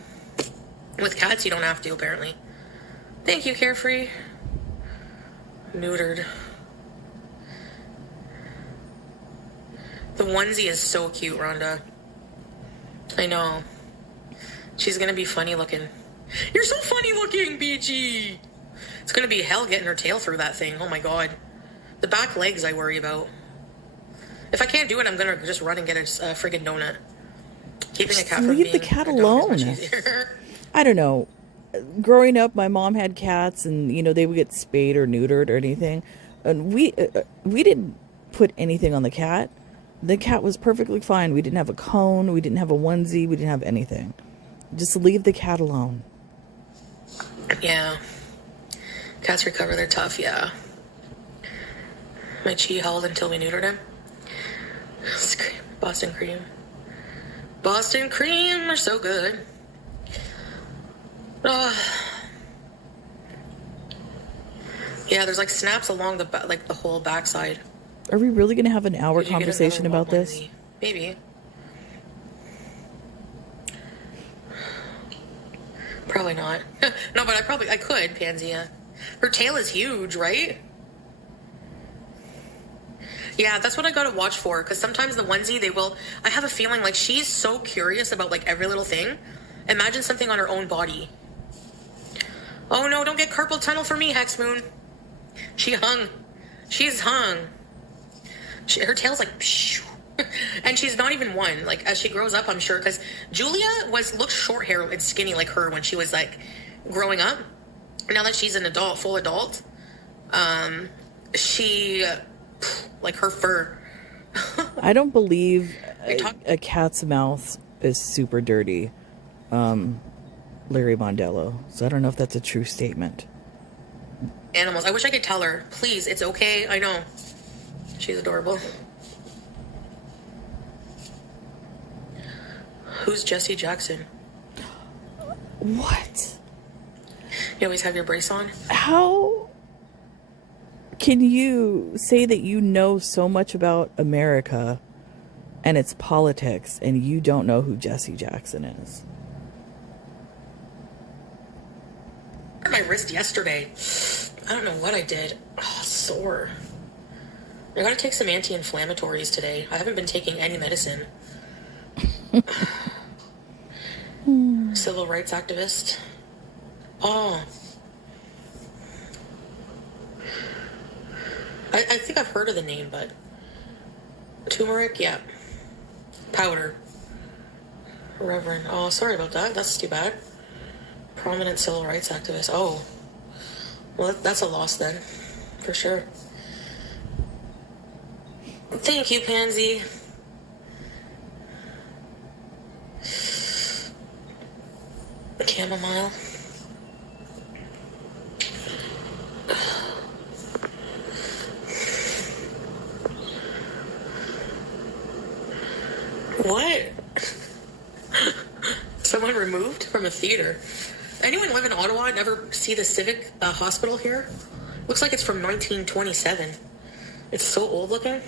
With cats, you don't have to, apparently. Thank you, Carefree. Neutered. The onesie is so cute, Rhonda. I know. She's gonna be funny looking. You're so funny looking, BG! It's gonna be hell getting her tail through that thing. Oh my god. The back legs I worry about. If I can't do it, I'm gonna just run and get a friggin' donut. Keeping a cat from Leave the being cat a dog is alone. much easier. I don't know. Growing up, my mom had cats, and they would get spayed or neutered or anything, and we didn't put anything on the cat. The cat was perfectly fine. We didn't have a cone. We didn't have a onesie. We didn't have anything. Just leave the cat alone. Yeah. Cats recover, they're tough, yeah. My chi held until we neutered him. Boston cream. Boston cream are so good. Yeah, there's like snaps along the the whole backside. Are we really going to have an hour Did you get conversation another about this? onesie? Maybe. Probably not. No, but I could, Pansy. Her tail is huge, right? Yeah, that's what I gotta watch for, because sometimes the onesie, I have a feeling like she's so curious about like every little thing. Imagine something on her own body. Oh no, don't get carpal tunnel for me, Hex Moon. She's hung. Her tail's like, pshh. And she's not even one. Like, as she grows up, I'm sure, because Julia looked short hair and skinny like her when she was like growing up. Now that she's an adult, full adult, she, like, her fur. I don't believe a cat's mouth is super dirty, Larry Mondello. So I don't know if that's a true statement. Animals. I wish I could tell her. Please, it's okay. I know. She's adorable. Who's Jesse Jackson? What? You always have your brace on? How can you say that you know so much about America and its politics and you don't know who Jesse Jackson is? I hurt my wrist yesterday. I don't know what I did. Oh, sore. I gotta take some anti-inflammatories today. I haven't been taking any medicine. Civil rights activist. Oh. I think I've heard of the name, but... Turmeric? Yeah. Powder. Reverend. Oh, sorry about that. That's too bad. Prominent civil rights activist. Oh. Well, that's a loss then. For sure. Thank you, Pansy. Chamomile. What? Someone removed from a theater. Anyone live in Ottawa and ever see the Civic Hospital here? Looks like it's from 1927. It's so old looking.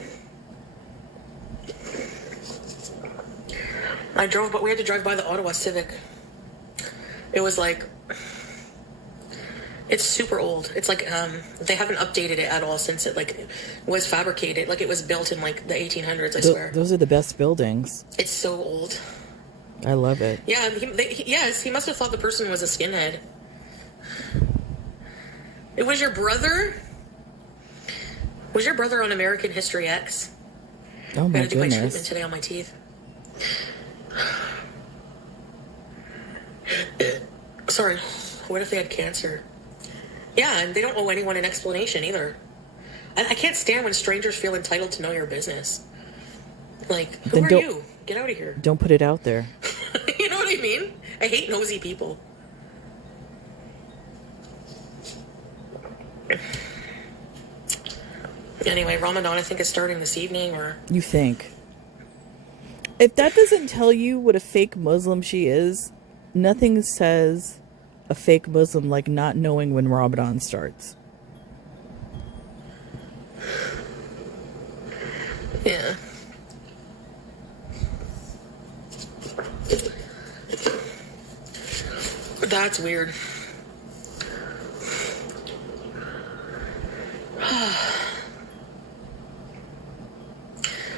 But we had to drive by the Ottawa Civic. It was like, it's super old. It's like, they haven't updated it at all since it like was fabricated. Like it was built in like the 1800s, I swear. Those are the best buildings. It's so old. I love it. Yeah, yes, he must have thought the person was a skinhead. It was your brother? Was your brother on American History X? Oh I my gotta do my treatment goodness. today on my teeth. Sorry. What if they had cancer? Yeah, and they don't owe anyone an explanation either. I can't stand when strangers feel entitled to know your business. Like, who Then are don't- you? Get out of here. Don't put it out there. You know what I mean? I hate nosy people. Anyway, Ramadan I think is starting this evening, or You think. If that doesn't tell you what a fake Muslim she is, nothing says a fake Muslim like not knowing when Ramadan starts. yeah. That's weird.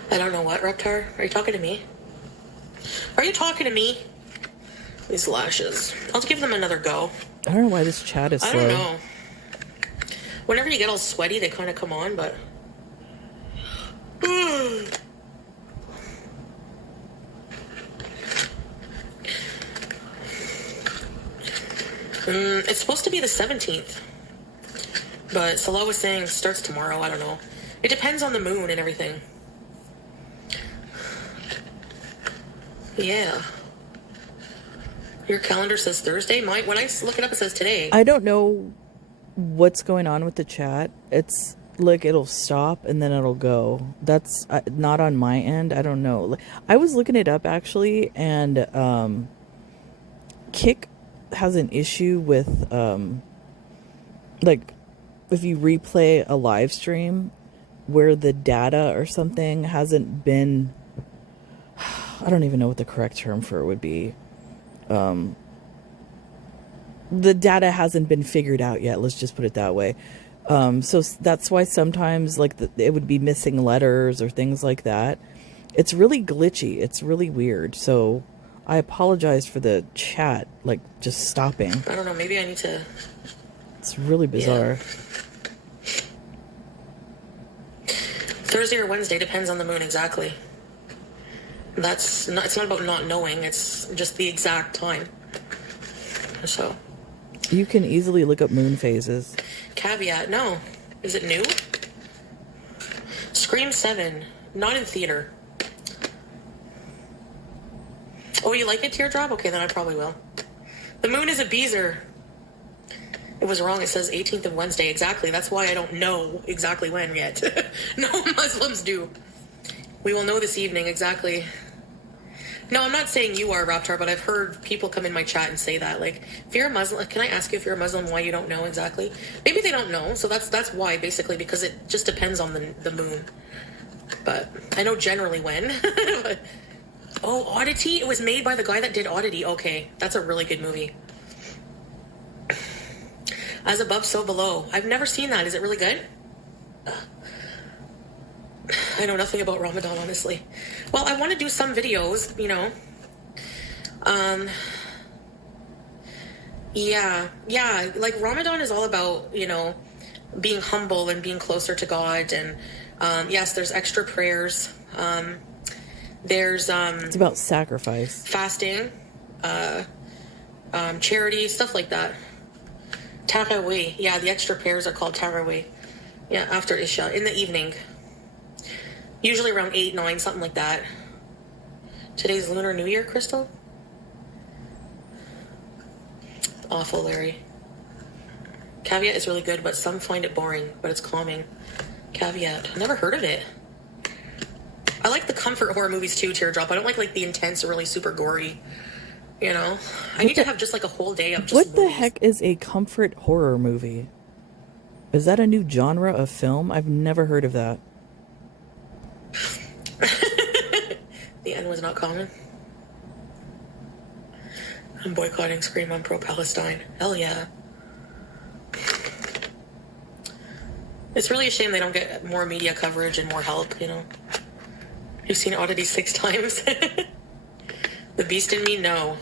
I don't know what, Reptar. Are you talking to me? Are you talking to me? These lashes. I'll give them another go. I don't know why this chat is I slow. don't know. Whenever you get all sweaty, they kind of come on, but... It's supposed to be the 17th. But Salah was saying starts tomorrow. I don't know. It depends on the moon and everything. Yeah. Your calendar says Thursday. When I look it up, it says today. I don't know what's going on with the chat. It's like it'll stop and then it'll go. That's not on my end. I don't know. I was looking it up actually, and Kick has an issue with like if you replay a live stream where the data or something hasn't been, I don't even know what the correct term for it would be. The data hasn't been figured out yet. Let's just put it that way. So that's why sometimes like it would be missing letters or things like that. It's really glitchy. It's really weird. So I apologize for the chat, like just stopping. I don't know. Maybe I need to... It's really bizarre. Thursday or Wednesday, depends on the moon, exactly. It's not about not knowing, it's just the exact time. So, You can easily look up moon phases. caveat, no. Is it new? Scream 7, not in theater. Oh, you like it, Teardrop? Okay, then I probably will. The moon is a Beezer. It was wrong. It says 18th of Wednesday. Exactly. That's why I don't know exactly when yet. No Muslims do. We will know this evening. Exactly. No, I'm not saying you are, Raptor, but I've heard people come in my chat and say that. Like, if you're a Muslim, can I ask you if you're a Muslim why you don't know exactly? Maybe they don't know. So that's why, basically, because it just depends on the moon. But I know generally when. But, oh, Oddity? It was made by the guy that did Oddity. Okay, that's a really good movie. As Above, So Below. I've never seen that. Is it really good? I know nothing about Ramadan, honestly. Well, I want to do some videos, you know. Yeah, like Ramadan is all about, you know, being humble and being closer to God. And yes, there's extra prayers. There's It's about sacrifice. fasting, charity, stuff like that. Tarawih. Yeah, the extra prayers are called Tarawih. Yeah, after Isha, in the evening. Usually around 8, 9, something like that. Today's Lunar New Year, Crystal? Awful, Larry. Caveat is really good, but some find it boring, but it's calming. Caveat. I've never heard of it. I like the comfort horror movies too, Teardrop. I don't like the intense, really super gory. You know? I need to have just like a whole day of just What the movies. heck is a comfort horror movie? Is that a new genre of film? I've never heard of that. The end was not common. I'm boycotting Scream. I'm pro-Palestine. Hell yeah. It's really a shame they don't get more media coverage and more help, you know. You've seen Oddity 6 times. The Beast in Me, no.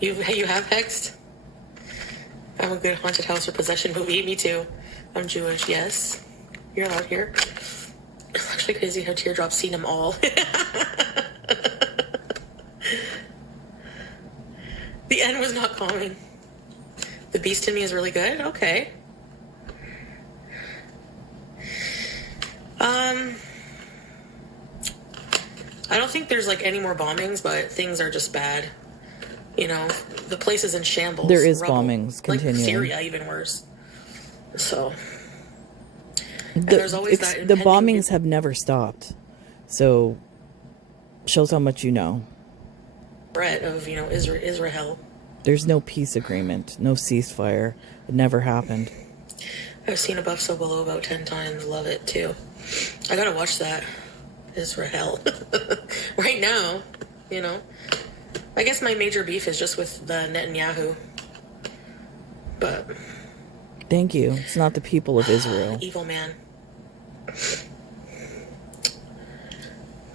You have Hexed? I'm a good haunted house or possession movie. Me too. I'm Jewish. Yes. You're allowed here. It's actually crazy how Teardrop's seen them all. The end was not calming. The Beast in Me is really good? Okay. I don't think there's like any more bombings, but things are just bad. You know, the place is in shambles. There is rubble. bombings continuing. Like Syria, even worse. So, The bombings have never stopped. So, shows how much you know. Threat of, you know, Israel. There's no peace agreement, no ceasefire. It never happened. I've seen Above So Below about 10 times. Love it too. I gotta watch that. Israel. Right now, you know. I guess my major beef is just with the Netanyahu. But thank you. It's not the people of Israel. Evil man.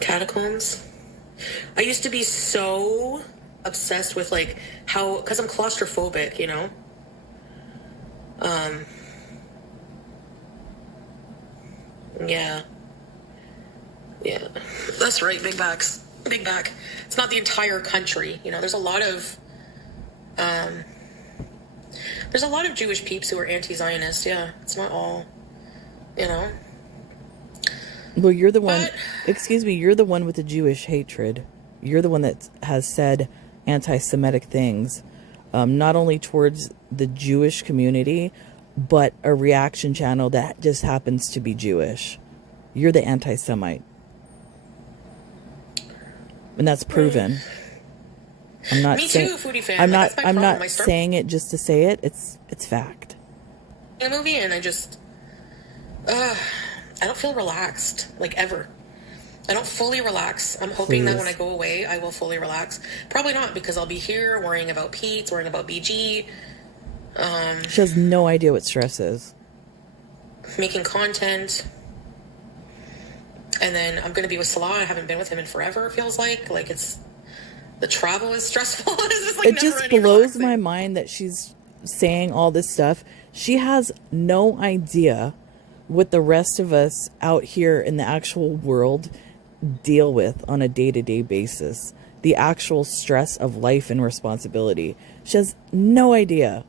Catacombs. I used to be so obsessed with like how, because I'm claustrophobic, you know. Yeah, that's right. Big backs, big back. It's not the entire country, you know. There's a lot of Jewish peeps who are anti-Zionist. Yeah, it's not all, you know. Well, you're the one. Excuse me. You're the one with the Jewish hatred. You're the one that has said anti-Semitic things, not only towards the Jewish community, but a reaction channel that just happens to be Jewish. You're the anti-Semite. And that's proven. I'm not Me saying, too, foodie fan. I'm Like, not. that's my I'm problem. not saying it just to say it. It's fact. A movie, and I just, I don't feel relaxed, like ever. I don't fully relax. I'm hoping that when I go away, I will fully relax. Probably not, because I'll be here worrying about Pete, worrying about BG. She has no idea what stress is. Making content. And then I'm going to be with Salah. I haven't been with him in forever, it feels like. Like, it's, the travel is stressful. It's just like It just blows my mind that she's saying all this stuff. She has no idea what the rest of us out here in the actual world deal with on a day-to-day basis. The actual stress of life and responsibility. She has no idea.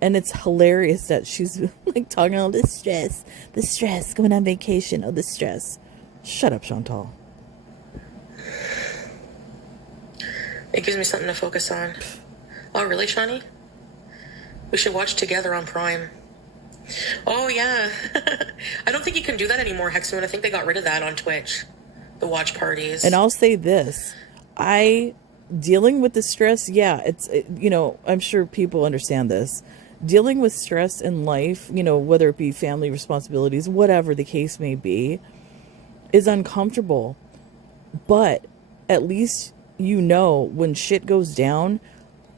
And it's hilarious that she's like talking all this stress, going on vacation, oh, the stress. Shut up, Chantal. It gives me something to focus on. Oh, really, Shawnee? We should watch together on Prime. Oh, yeah. I don't think you can do that anymore, Hexmoon. I think they got rid of that on Twitch. The watch parties. And I'll say this. Dealing with the stress, yeah, you know, I'm sure people understand this. Dealing with stress in life, you know, whether it be family responsibilities, whatever the case may be, is uncomfortable. But at least you know when shit goes down,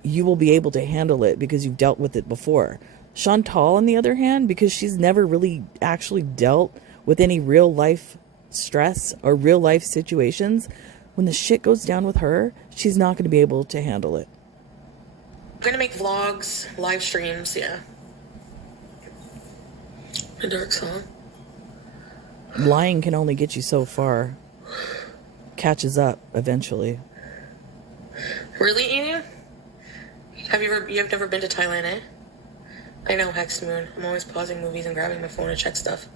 you will be able to handle it because you've dealt with it before. Chantal, on the other hand, because she's never really actually dealt with any real life stress or real life situations, when the shit goes down with her, she's not going to be able to handle it. I'm going to make vlogs, live streams, yeah. A dark song. Lying can only get you so far. Catches up eventually. Really, Ian? You've never been to Thailand, eh? I know, Hex Moon. I'm always pausing movies and grabbing my phone to check stuff.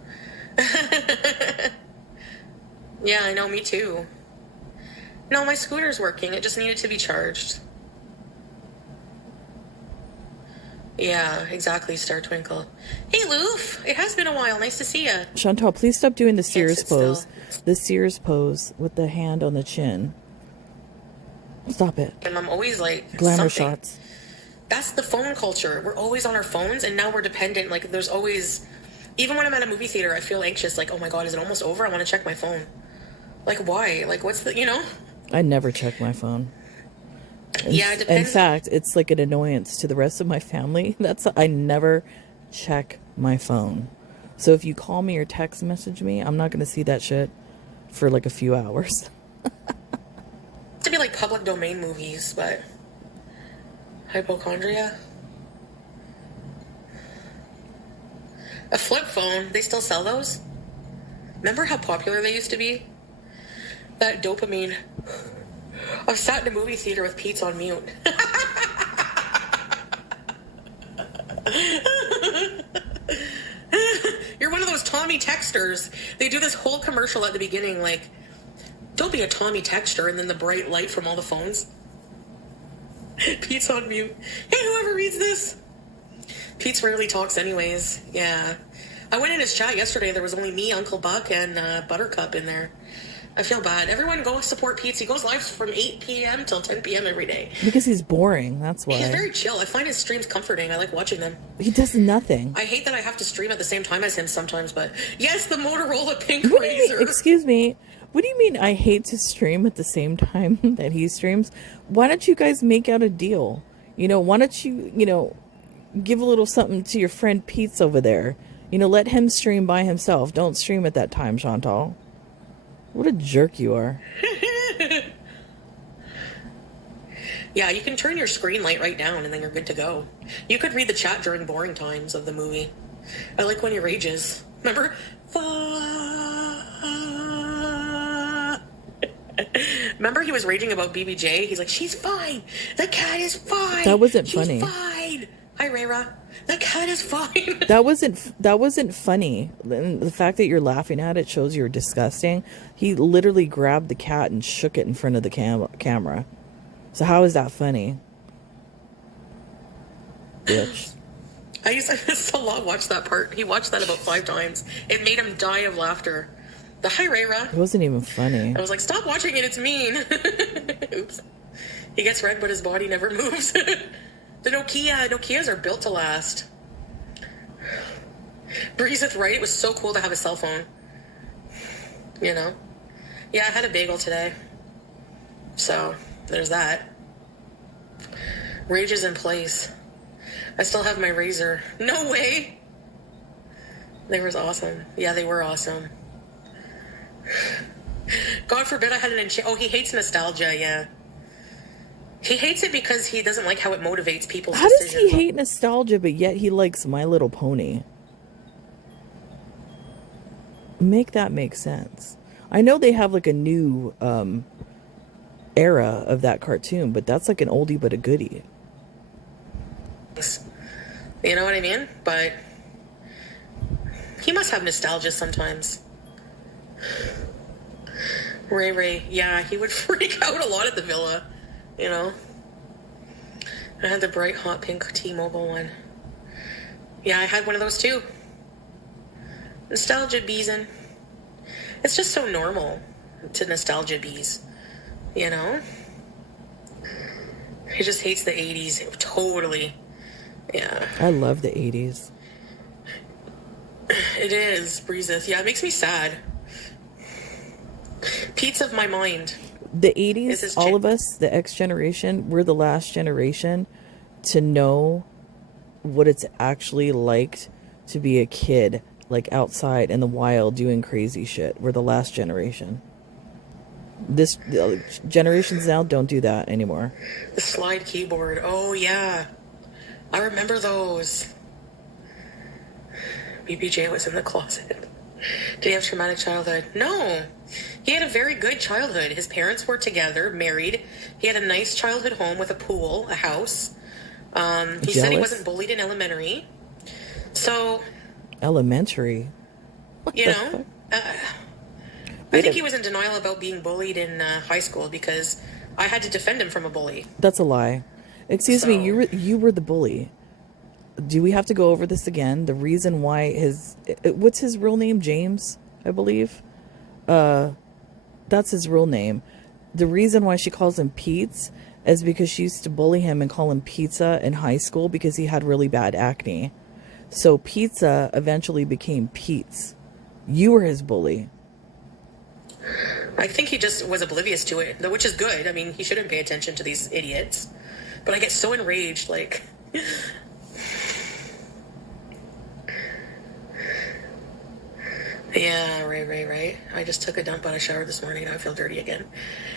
Yeah, I know, me too. No, my scooter's working. It just needed to be charged. Yeah, exactly, Star Twinkle. Hey, Loof! It has been a while. Nice to see ya. Chantal, please stop doing the Can't Sears sit pose. still. The Sears pose with the hand on the chin. Stop it. And I'm always like, Glamour something. shots. That's the phone culture. We're always on our phones, and now we're dependent. Like, there's always... Even when I'm at a movie theater, I feel anxious. Like, oh my god, is it almost over? I want to check my phone. Like, why? Like, what's the... You know? I never check my phone. Yeah, it depends. In fact, it's like an annoyance to the rest of my family. I never check my phone. So if you call me or text message me, I'm not going to see that shit for like a few hours. To be like public domain movies, but hypochondria. A flip phone. They still sell those? Remember how popular they used to be? That dopamine. I've sat in a movie theater with Pete's on mute. You're one of those Tommy texters. They do this whole commercial at the beginning like, don't be a Tommy texter, and then the bright light from all the phones. Pete's on mute. Hey, whoever reads this. Pete's rarely talks anyways. Yeah. I went in his chat yesterday. There was only me, Uncle Buck, and Buttercup in there. I feel bad. Everyone go support Pete. He goes live from 8 p.m. till 10 p.m. every day. Because he's boring, that's why. He's very chill. I find his streams comforting. I like watching them. He does nothing. I hate that I have to stream at the same time as him sometimes, but yes, the Motorola Pink What do you Razor. mean, excuse me. What do you mean I hate to stream at the same time that he streams? Why don't you guys make out a deal? You know, why don't you, give a little something to your friend Pete's over there? Let him stream by himself. Don't stream at that time, Chantal. What a jerk you are. Yeah, you can turn your screen light right down and then you're good to go. You could read the chat during boring times of the movie. I like when he rages. Remember? Remember he was raging about BBJ? He's like, she's fine. The cat is fine. That wasn't She's funny. Fine. Hi, Rayra. The cat is fine. That wasn't funny. And the fact that you're laughing at it shows you're disgusting. He literally grabbed the cat and shook it in front of the camera. So how is that funny? Bitch. I used to watch that part. He watched that about 5 times. It made him die of laughter. The hi, Rayra. It wasn't even funny. I was like, stop watching it. It's mean. Oops. He gets red, but his body never moves. The Nokias are built to last. Breezeth right. It was so cool to have a cell phone. Yeah, I had a bagel today. So, there's that. Rage is in place. I still have my razor. No way! They were awesome. Yeah, they were awesome. God forbid I had an Oh, he hates nostalgia, yeah. He hates it because he doesn't like how it motivates people's How does decisions. he hate nostalgia, but yet he likes My Little Pony? Make that make sense. I know they have like a new era of that cartoon, but that's like an oldie but a goodie. You know what I mean? But he must have nostalgia sometimes. Ray, yeah, he would freak out a lot at the villa. I had the bright hot pink T-Mobile one. Yeah, I had one of those too. Nostalgia beezin'. It's just so normal to nostalgia bees. He just hates the 80s. Totally. Yeah. I love the 80s. It is, Breezeth. Yeah, it makes me sad. Pete's of my mind. The 80s, all of us, the X generation, we're the last generation to know what it's actually like to be a kid, like outside in the wild doing crazy shit. We're the last generation. This generations now don't do that anymore. The slide keyboard. Oh, yeah. I remember those. BBJ was in the closet. Did he have traumatic childhood? No. He had a very good childhood. His parents were together, married. He had a nice childhood home with a pool, a house. He said he wasn't bullied in elementary. So... Elementary? What the fuck? I think he was in denial about being bullied in high school because I had to defend him from a bully. That's a lie. Excuse me, you were the bully. Do we have to go over this again? The reason why what's his real name? James, I believe. That's his real name. The reason why she calls him Pete's is because she used to bully him and call him Pizza in high school because he had really bad acne. So Pizza eventually became Pete's. You were his bully. I think he just was oblivious to it, which is good. I mean, he shouldn't pay attention to these idiots. But I get so enraged, like... Yeah, right. I just took a dump out of shower this morning and I feel dirty again.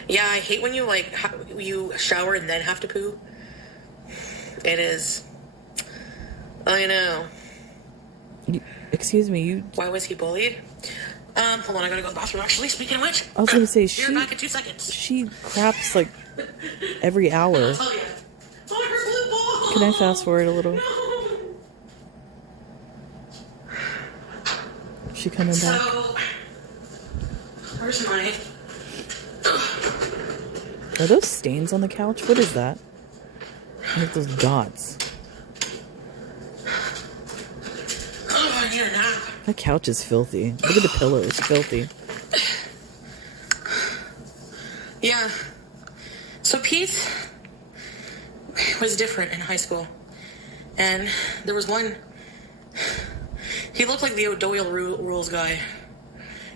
Yeah, I hate when you, you shower and then have to poo. It is. I know. Excuse me, you. Why was he bullied? Hold on, I gotta go to the bathroom. Actually, speaking of which, I was gonna say be right back in 2 seconds. she craps like every hour. I'll tell you. Oh, her blue ball. Can I fast forward a little? No. She coming back? So, where's my? Are those stains on the couch? What is that? Like those dots. Oh, I need a nap. That couch is filthy. Look at the pillows, filthy. Yeah. So Pete was different in high school. And there was one, he looked like the O'Doyle Rules guy.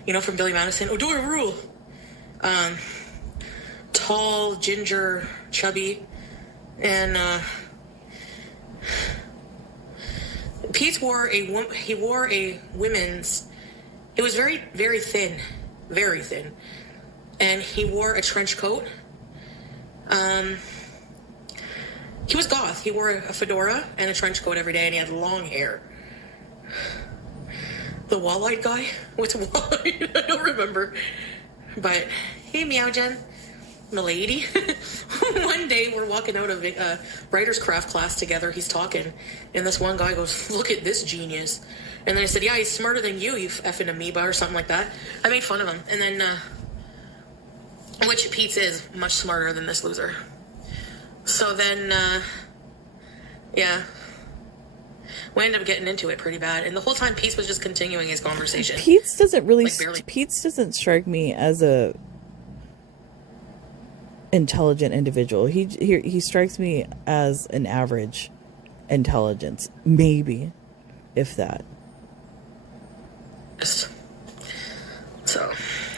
You know, from Billy Madison. O'Doyle Rule. Tall, ginger, chubby. And Pete wore a women's, it was very, very thin. Very thin. And he wore a trench coat. He was goth. He wore a fedora and a trench coat every day, and he had long hair. The wall-eyed guy? What's wall-eyed? I don't remember. But, hey, Meow Jen. Milady. One day, we're walking out of a writer's craft class together. He's talking, and this one guy goes, "Look at this genius." And then I said, "Yeah, he's smarter than you effing amoeba," or something like that. I made fun of him. And then, which Pete's is much smarter than this loser. So then, yeah. We ended up getting into it pretty bad. And the whole time, Pete was just continuing his conversation. Pete's doesn't really... Like, barely. Pete's doesn't strike me as a intelligent individual. He strikes me as an average intelligence. Maybe. If that. So...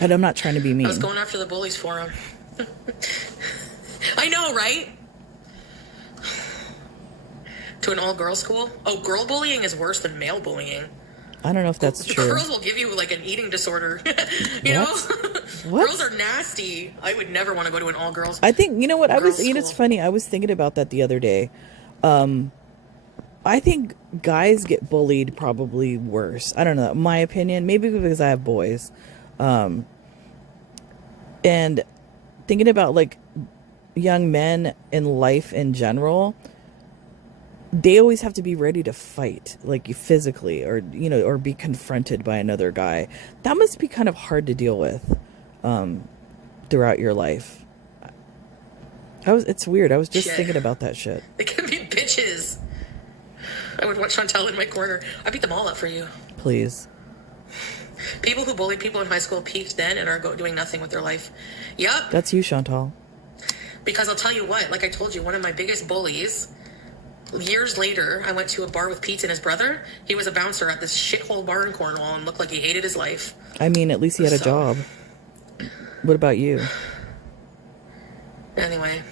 And I'm not trying to be mean. I was going after the bullies for him. I know, right? To an all-girls school? Oh, girl bullying is worse than male bullying. I don't know if that's true. Girls will give you, like, an eating disorder. You know? What? Girls are nasty. I would never want to go to an all-girls I think, you know what, girls' it's school. funny, I was thinking about that the other day. I think guys get bullied probably worse. I don't know, my opinion, maybe because I have boys. And thinking about, like, young men in life in general, they always have to be ready to fight, like, physically, or, you know, or be confronted by another guy. That must be kind of hard to deal with throughout your life. It's weird. I was just thinking about that shit. They can be bitches. I would want Chantel in my corner. I beat them all up for you. Please. People who bullied people in high school peaked then and are doing nothing with their life. Yep. That's you, Chantal. Because I'll tell you what, like I told you, one of my biggest bullies, years later, I went to a bar with Pete and his brother. He was a bouncer at this shithole bar in Cornwall and looked like he hated his life. I mean, at least he had a job. What about you? Anyway.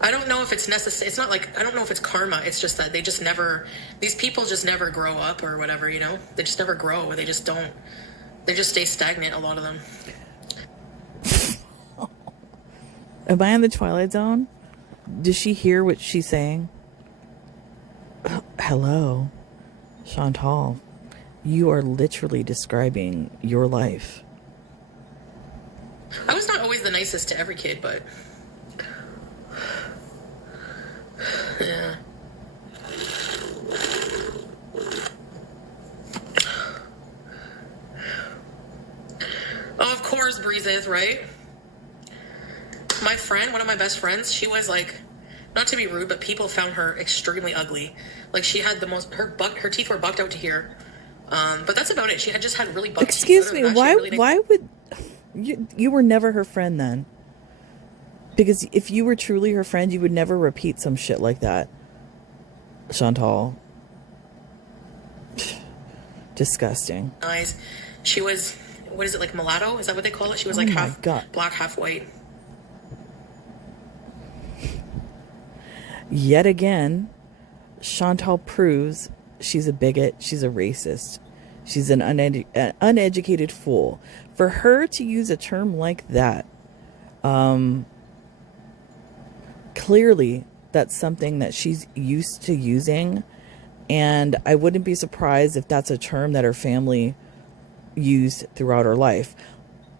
I don't know if it's necessary. It's not like, I don't know if it's karma. It's just that they just never, these people just never grow up or whatever, you know? They just never grow. They just don't, they just stay stagnant, a lot of them. Am I in the Twilight Zone? Does she hear what she's saying? Hello, Chantal. You are literally describing your life. I was not always the nicest to every kid, but... yeah. Oh, of course, Breezes, right? My friend, one of my best friends, she was like, not to be rude, but people found her extremely ugly. Like, she had the most, her teeth were bucked out to here. But that's about it. She had just had really bucked teeth. Excuse me, Other than that, why would you were never her friend then? Because if you were truly her friend, you would never repeat some shit like that. Chantal. Disgusting. eyes. She was, what is it, like mulatto? Is that what they call it? She was Oh like my half God. black, half white. Yet again, Chantal proves she's a bigot, she's a racist, she's an uneducated fool. For her to use a term like that, clearly that's something that she's used to using, And I wouldn't be surprised if that's a term that her family used throughout her life.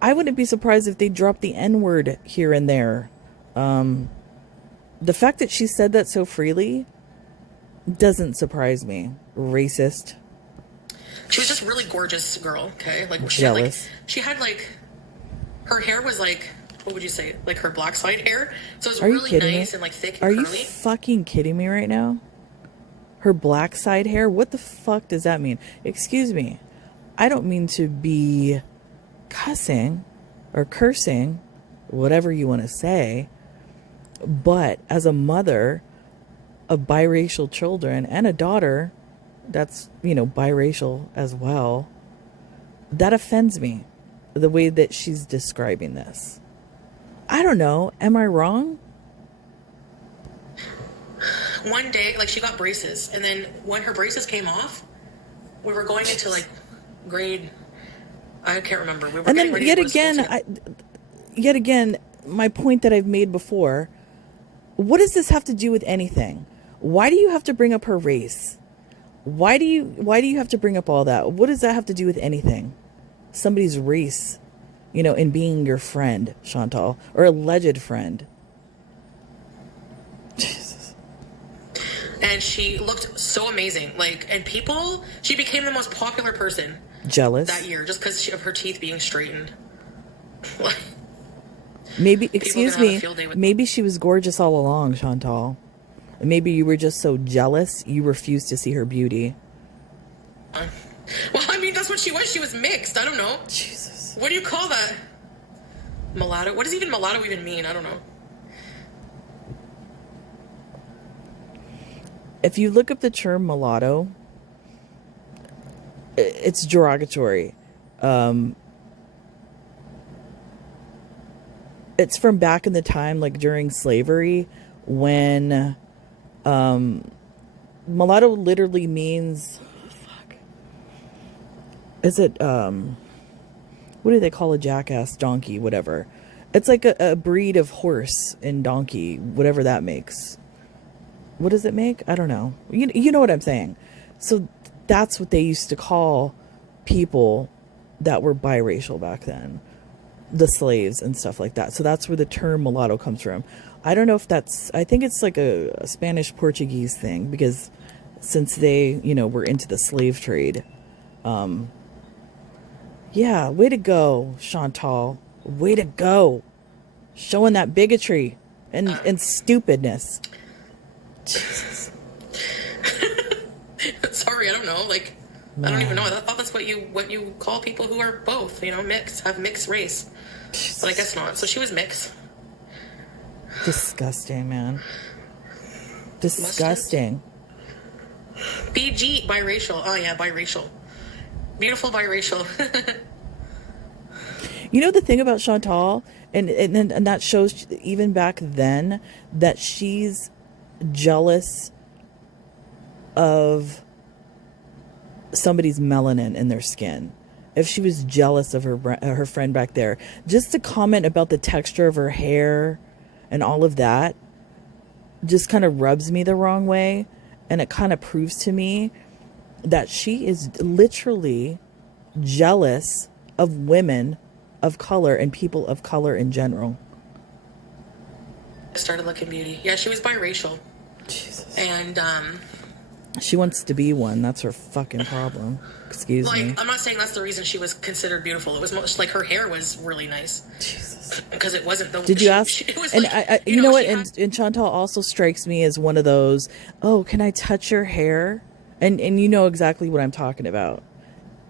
I wouldn't be surprised if they dropped the N-word here and there. The fact that she said that so freely doesn't surprise me. Racist. She was just really gorgeous girl, okay? Like Jealous. she had like her hair was like, what would you say? Like her black side hair. So it was Are you really kidding nice me? and like thick and Are you curly. fucking kidding me right now? Her black side hair? What the fuck does that mean? Excuse me. I don't mean to be cussing or cursing, whatever you want to say, but as a mother of biracial children and a daughter that's, biracial as well, that offends me, the way that she's describing this. I don't know. Am I wrong? One day, like she got braces, and then when her braces came off, we were going into like grade, I can't remember. We were And getting then ready yet to go to school again, too. yet again, my point that I've made before, what does this have to do with anything? Why do you have to bring up her race? Why do you have to bring up all that? What does that have to do with anything? Somebody's race, in being your friend, Chantal, or alleged friend. Jesus. And she looked so amazing. And she became the most popular person Jealous. that year just because of her teeth being straightened. Maybe, People excuse gonna have a me, field day with- maybe she was gorgeous all along, Chantal. Maybe you were just so jealous you refused to see her beauty. Well, I mean, that's what she was. She was mixed. I don't know. Jesus. What do you call that? Mulatto? What does even mulatto even mean? I don't know. If you look up the term mulatto, it's derogatory. It's from back in the time, like during slavery, when mulatto literally means, is it, what do they call a jackass? Donkey, whatever. It's like a breed of horse and donkey, whatever that makes. What does it make? I don't know. You know what I'm saying. So that's what they used to call people that were biracial back then. The slaves and stuff like that. So that's where the term mulatto comes from. I don't know if I think it's like a Spanish Portuguese thing, because since they, were into the slave trade. Yeah, way to go, Chantal. Way to go. Showing that bigotry and stupidness. Jesus. Sorry, I don't know. I don't even know. I thought that's what you call people who are both, mixed, have mixed race. But I guess not. So she was mixed. Disgusting, man. Disgusting. BG, biracial. Oh yeah, biracial. Beautiful biracial. The thing about Chantal, and that shows even back then that she's jealous of somebody's melanin in their skin. If she was jealous of her friend back there, just to comment about the texture of her hair and all of that just kind of rubs me the wrong way, and it kind of proves to me that she is literally jealous of women of color and people of color in general. Started looking beauty. Yeah, she was biracial. Jesus. And She wants to be one. That's her fucking problem. Excuse me. I'm not saying that's the reason she was considered beautiful. It was most her hair was really nice. Jesus. Because it wasn't the. Did you ask? It was And like, I you know what? she had- And Chantal also strikes me as one of those. Oh, can I touch your hair? And you know exactly what I'm talking about.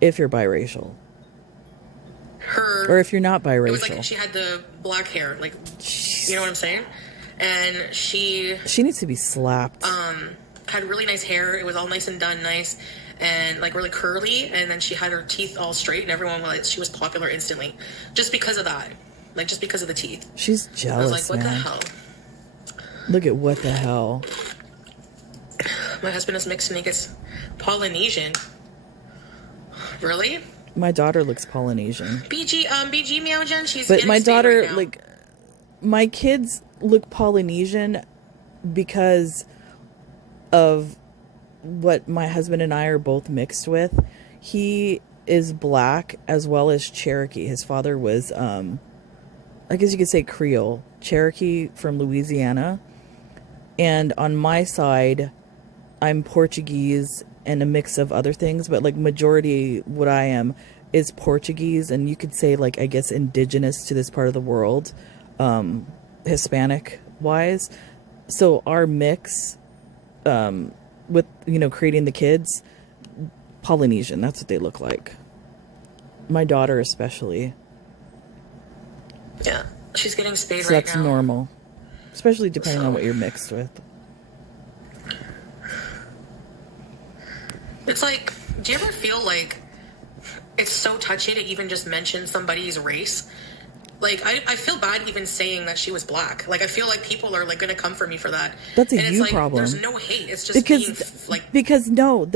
If you're biracial, or if you're not biracial, It was like she had the black hair, you know what I'm saying? And she needs to be slapped. had really nice hair. It was all nice and done, nice, and really curly. And then she had her teeth all straight, and everyone she was popular instantly, just because of that, just because of the teeth. She's I was jealous, like, what man. the hell? Look at what the hell. My husband is mixed and he gets Polynesian. Really? My daughter looks Polynesian. BG Meow Jen, she's But in my Spain daughter, right now. my kids look Polynesian because of what my husband and I are both mixed with. He is black as well as Cherokee. His father was, I guess you could say Creole, Cherokee from Louisiana. And on my side, I'm Portuguese and a mix of other things, but like majority what I am is Portuguese, and you could say like, I guess, indigenous to this part of the world, Hispanic wise. So our mix, with, you know, creating the kids, Polynesian, that's what they look like. My daughter especially. Yeah, she's getting spayed So right that's now. normal, especially depending So- on what you're mixed with. It's like, do you ever feel like it's so touchy to even just mention somebody's race? Like, I feel bad even saying that she was black. Like, I feel like people are like going to come for me for that. That's a and it's you like, problem. There's no hate. It's just being like, because no,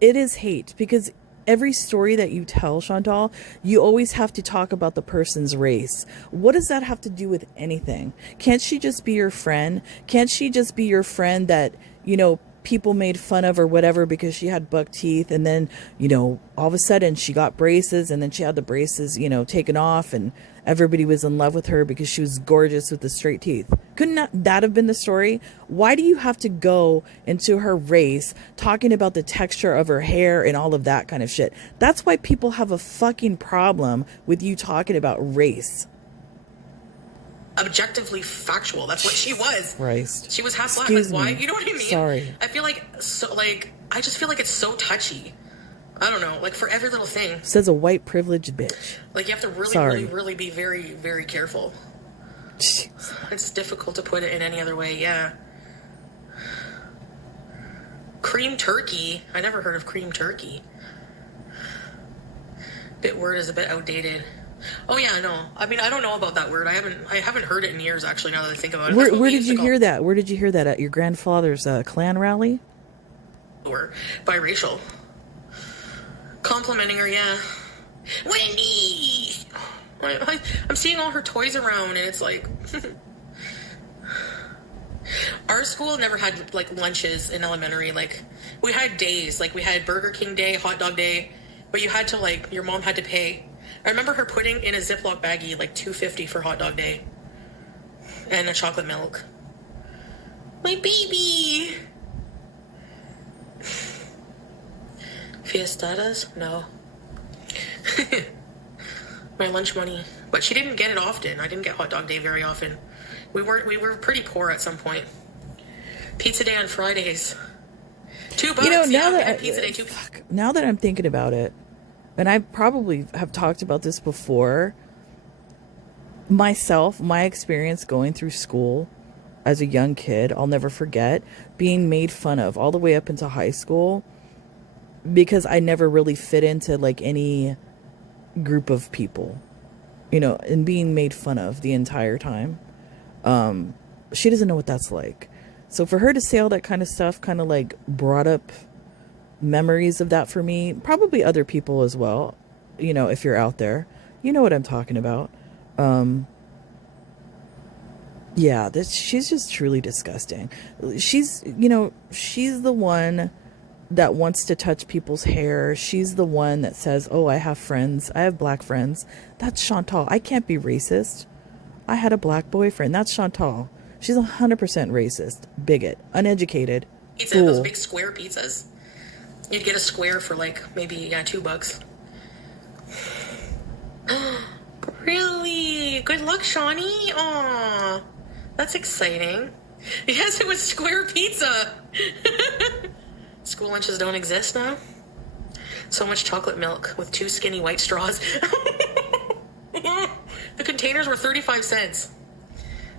it is hate, because every story that you tell, Chantal, you always have to talk about the person's race. What does that have to do with anything? Can't she just be your friend? Can't she just be your friend that, you know, people made fun of or whatever because she had buck teeth, and then, you know, all of a sudden she got braces, and then she had the braces, you know, taken off, and everybody was in love with her because she was gorgeous with the straight teeth? Couldn't that have been the story? Why do you have to go into her race, talking about the texture of her hair and all of that kind of shit? That's why people have a fucking problem with you talking about race. objectively factual. That's what she was. Christ. She was half black. Excuse Like, why? me. You know what I mean? Sorry. I feel like I just feel like it's so touchy. I don't know. Like, for every little thing. Says a white privileged bitch. Like, you have to really, Sorry. really, really be very, very careful. It's difficult to put it in any other way. Yeah. Cream turkey. I never heard of cream turkey. Word is a bit outdated. Oh yeah, no. I mean, I don't know about that word. I haven't heard it in years. Actually, now that I think about it. Where did you hear that? Where did you hear that at your grandfather's Klan rally? Or biracial. Complimenting her, yeah. Wendy. I'm seeing all her toys around, and it's like. Our school never had like lunches in elementary. Like, we had days. Like, we had Burger King Day, hot dog day, but you had to, like, your mom had to pay. I remember her putting in a Ziploc baggie like $2.50 for hot dog day, and a chocolate milk. My baby. Fiestadas? No. My lunch money, but she didn't get it often. I didn't get hot dog day very often. We were pretty poor at some point. Pizza day on Fridays. $2. You know, yeah, now we that did pizza day too. now that I'm thinking about it, and I probably have talked about this before, myself, my experience going through school as a young kid, I'll never forget being made fun of all the way up into high school because I never really fit into like any group of people, you know, and being made fun of the entire time. She doesn't know what that's like. So for her to say all that kind of stuff kind of like brought up memories of that for me, probably other people as well. You know, if you're out there, you know what I'm talking about. Yeah, she's just truly disgusting. She's the one that wants to touch people's hair. She's the one that says, oh, I have friends. I have black friends. That's Chantal. I can't be racist. I had a black boyfriend. That's Chantal. She's 100% racist, bigot, uneducated, Pizza, those big square pizzas. You'd get a square for like maybe $2. Really? Good luck, Shawnee. Aw, that's exciting. Yes, it was square pizza. School lunches don't exist now. So much chocolate milk with 2 skinny white straws. The containers were 35 cents.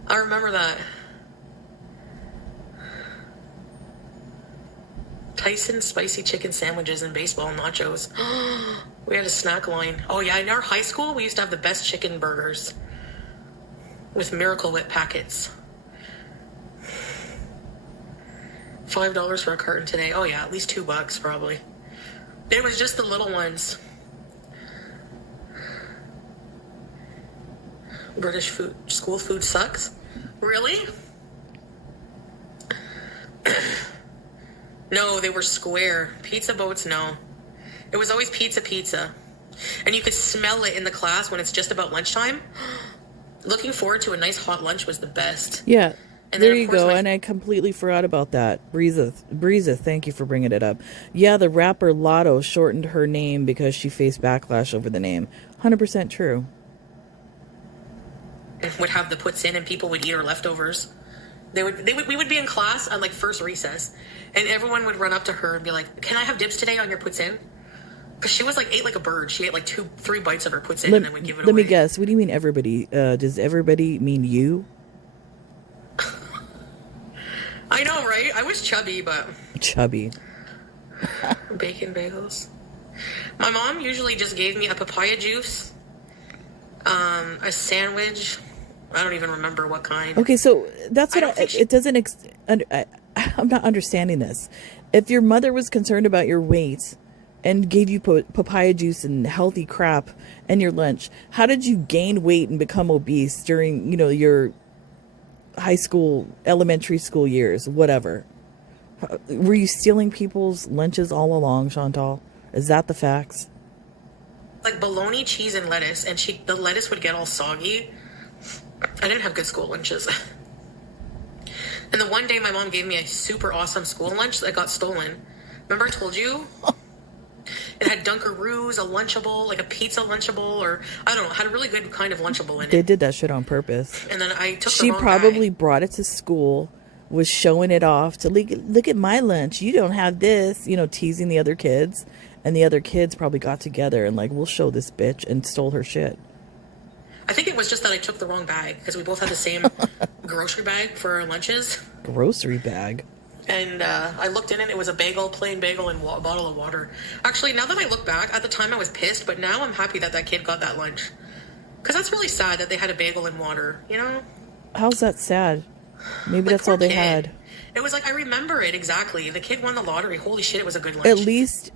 I remember that. Tyson spicy chicken sandwiches and baseball nachos. We had a snack line. Oh yeah, in our high school, we used to have the best chicken burgers with Miracle Whip packets. $5 for a carton today. Oh yeah, at least $2 probably. It was just the little ones. British food, school food sucks. Really? No, they were square. Pizza boats, no. It was always pizza. And you could smell it in the class when it's just about lunchtime. Looking forward to a nice hot lunch was the best. Yeah. And There then, of you course, go. And I completely forgot about that. Breeza, thank you for bringing it up. Yeah, the rapper Lotto shortened her name because she faced backlash over the name. 100% true. Would have the puts in and people would eat her leftovers. We would be in class on like first recess and everyone would run up to her and be like, "Can I have dibs today on your puts in?" Because she was like, ate like a bird. She ate like 2-3 bites of her puts in and then would give it away. Let me guess. What do you mean everybody? Does everybody mean you? I know, right? I was chubby, but... Chubby. Bacon bagels. My mom usually just gave me a papaya juice, a sandwich. I don't even remember what kind. Okay, so that's what it doesn't... I'm not understanding this. If your mother was concerned about your weight and gave you papaya juice and healthy crap and your lunch, how did you gain weight and become obese during, your high school, elementary school years, whatever? Were you stealing people's lunches all along, Chantal? Is that the facts? Like bologna, cheese, and lettuce, and the lettuce would get all soggy. I didn't have good school lunches. And the one day my mom gave me a super awesome school lunch that got stolen. Remember I told you? It had Dunkaroos, a Lunchable, like a pizza Lunchable, or I don't know, had a really good kind of Lunchable in it. They did that shit on purpose. And then I took She the wrong probably bag. brought it to school, was showing it off to look at my lunch. You don't have this, teasing the other kids. And the other kids probably got together and like, we'll show this bitch, and stole her shit. I think it was just that I took the wrong bag because we both had the same grocery bag for our lunches. Grocery bag? And I looked in it. It was a bagel, plain bagel, and a bottle of water. Actually, now that I look back, at the time I was pissed, but now I'm happy that kid got that lunch. Because that's really sad that they had a bagel and water, How's that sad? Maybe Like, that's all poor they kid. had. It was like, I remember it exactly. The kid won the lottery. Holy shit, it was a good lunch. At least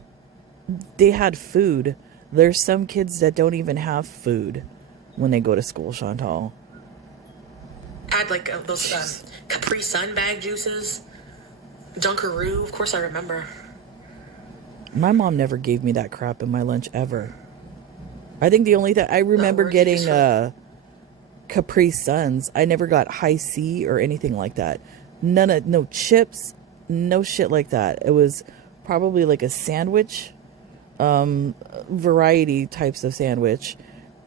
they had food. There's some kids that don't even have food when they go to school, Chantal. Had like those Capri Sun bag juices. Dunkaroo, of course I remember. My mom never gave me that crap in my lunch ever. I think the only thing I remember where'd you getting get Capri Suns. I never got High C or anything like that. No chips, no shit like that. It was probably like a sandwich, variety types of sandwich,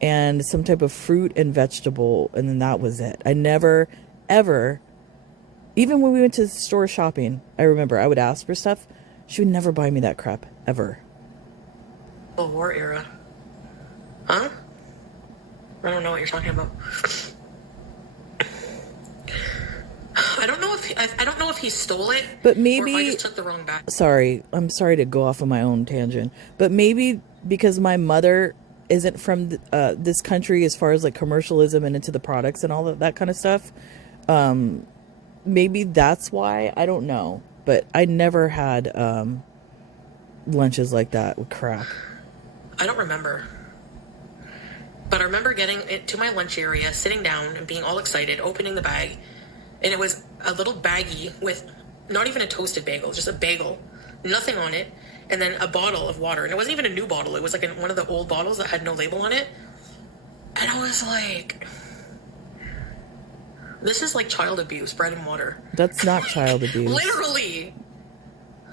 and some type of fruit and vegetable, and then that was it. I never, ever, even when we went to the store shopping, I remember I would ask for stuff. She would never buy me that crap, ever. The war era. Huh? I don't know what you're talking about. I don't know if he stole it, But or maybe, if I just took the wrong bag. sorry, I'm sorry to go off on my own tangent, but maybe because my mother isn't from this country as far as like commercialism and into the products and all of that kind of stuff, maybe that's why. I don't know, but I never had lunches like that with crap. I don't remember. But I remember getting to my lunch area, sitting down and being all excited, opening the bag. And it was a little baggie with not even a toasted bagel, just a bagel, nothing on it, and then a bottle of water. And it wasn't even a new bottle. It was like one of the old bottles that had no label on it. And I was like, this is like child abuse, bread and water. That's not child abuse. Literally.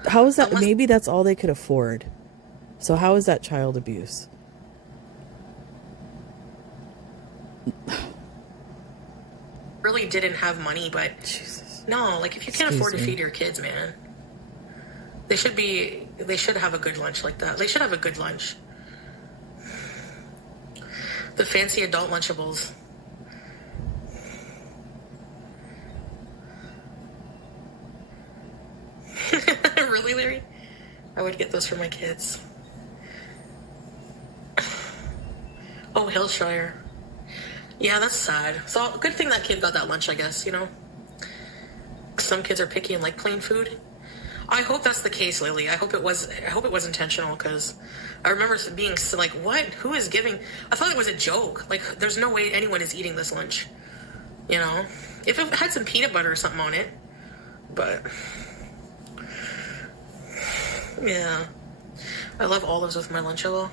How is that? Unless- Maybe that's all they could afford. So how is that child abuse? Really didn't have money, but Jesus. no, like if you can't Excuse afford to me. feed your kids, man, they should have a good lunch like that. They should have a good lunch. The fancy adult Lunchables. Really, Larry? I would get those for my kids. Oh, Hillshire. Yeah, that's sad. So, good thing that kid got that lunch, I guess, Some kids are picky and like plain food. I hope that's the case, Lily. I hope it was intentional, because I remember being like, what? Who is giving? I thought it was a joke. Like, there's no way anyone is eating this lunch. If it had some peanut butter or something on it. But Yeah. I love olives with my Lunchable.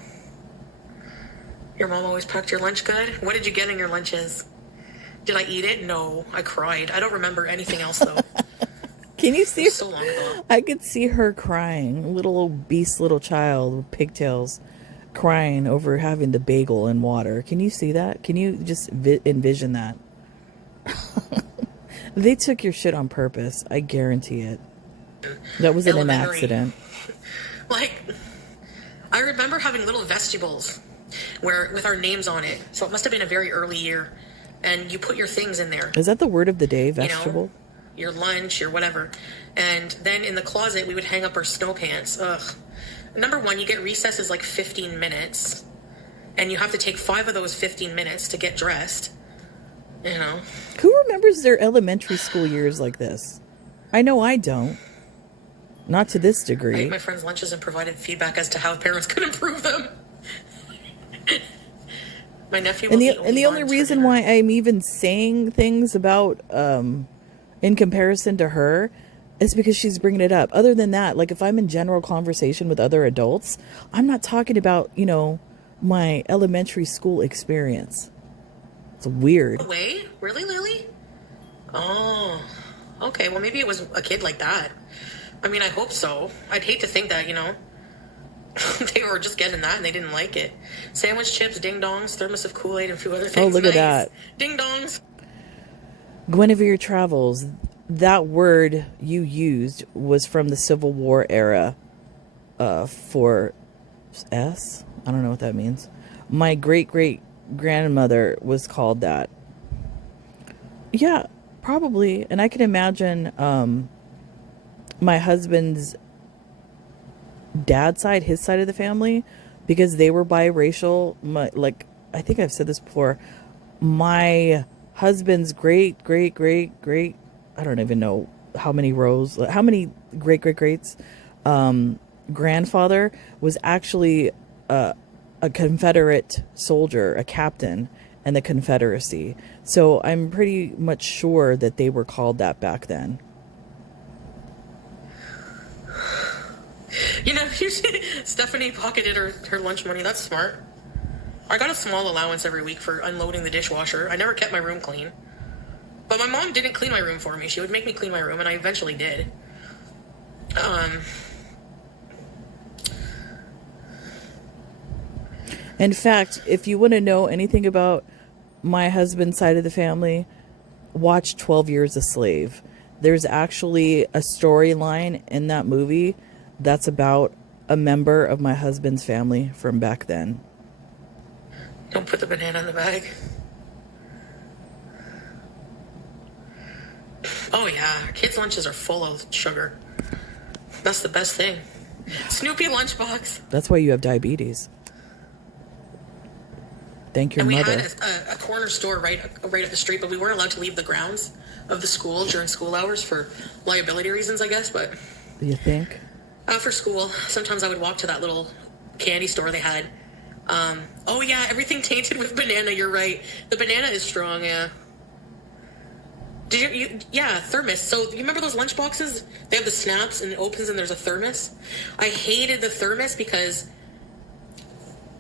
Your mom always packed your lunch good? What did you get in your lunches? Did I eat it? No, I cried. I don't remember anything else, though. Can you see? So long ago. I could see her crying, little obese little child with pigtails, crying over having the bagel and water. Can you see that? Can you just envision that? They took your shit on purpose. I guarantee it. That wasn't an Elementary. accident. Like, I remember having little vegetables where with our names on it. So it must have been a very early year. And you put your things in there. Is that the word of the day, You vegetable? know, your lunch, your whatever. And then in the closet, we would hang up our snow pants. Ugh. Number one, you get recess is like 15 minutes. And you have to take 5 of those 15 minutes to get dressed. You know? Who remembers their elementary school years like this? I know I don't. Not to this I degree. ate my friends' lunches and provided feedback as to how parents could improve them. My nephew will And eat the only buns for reason dinner. why I'm even saying things about, in comparison to her, is because she's bringing it up. Other than that, like if I'm in general conversation with other adults, I'm not talking about, you know, my elementary school experience. It's weird. Wait, really, Lily? Oh, okay. Well, maybe it was a kid like that. I mean, I hope so. I'd hate to think that, you know, they were just getting that and they didn't like it. Sandwich, chips, ding-dongs, thermos of Kool-Aid, and a few other things. Oh, look at that. Ding-dongs. Guinevere Travels, that word you used was from the Civil War era for S? I don't know what that means. My great-great-grandmother was called that. Yeah, probably. And I can imagine my husband's dad's side, his side of the family, because they were biracial. Like, I think I've said this before. My husband's great, I don't even know how many great-great-greats, grandfather was actually a Confederate soldier, a captain in the Confederacy. So I'm pretty much sure that they were called that back then. You know, Stephanie pocketed her lunch money. That's smart. I got a small allowance every week for unloading the dishwasher. I never kept my room clean. But my mom didn't clean my room for me. She would make me clean my room, and I eventually did. In fact, if you want to know anything about my husband's side of the family, watch 12 Years a Slave. There's actually a storyline in that movie that's about a member of my husband's family from back then. Don't put the banana in the bag. Oh, yeah. Kids' lunches are full of sugar. That's the best thing. Snoopy lunchbox. That's why you have diabetes. Thank your And we mother. had a corner store right up the street, but we weren't allowed to leave the grounds of the school during school hours for liability reasons, I guess. But You think? after school, sometimes I would walk to that little candy store they had. Oh, yeah, everything tainted with banana. You're right. The banana is strong, yeah. Did you yeah, thermos. So you remember those lunch boxes? They have the snaps and it opens and there's a thermos. I hated the thermos because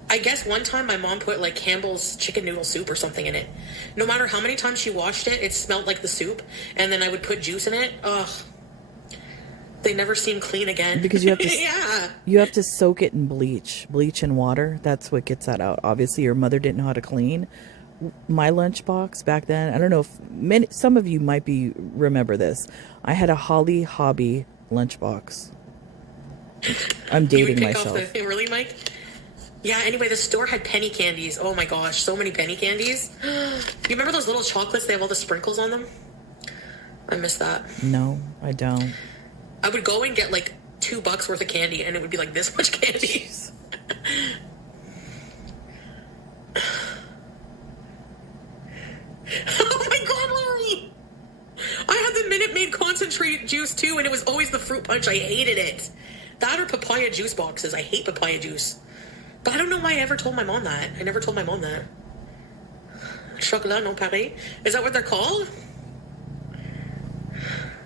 I guess one time my mom put like Campbell's chicken noodle soup or something in it. No matter how many times she washed it, it smelled like the soup. And then I would put juice in it. Ugh. They never seem clean again. Because you have to yeah. you have to soak it in bleach and water. That's what gets that out. Obviously, your mother didn't know how to clean. My lunchbox back then, I don't know if some of you might remember this. I had a Holly Hobby lunchbox. I'm dating myself. Really, Mike? Yeah, anyway, the store had penny candies. Oh my gosh, so many penny candies. You remember those little chocolates? They have all the sprinkles on them? I miss that. No, I don't. I would go and get like $2 worth of candy, and it would be like this much candy. Oh my god, Larry! I had the Minute Maid concentrate juice too, and it was always the fruit punch. I hated it. That or papaya juice boxes. I hate papaya juice. But I don't know why I ever told my mom that. I never told my mom that. Chocolat non Paris. Is that what they're called?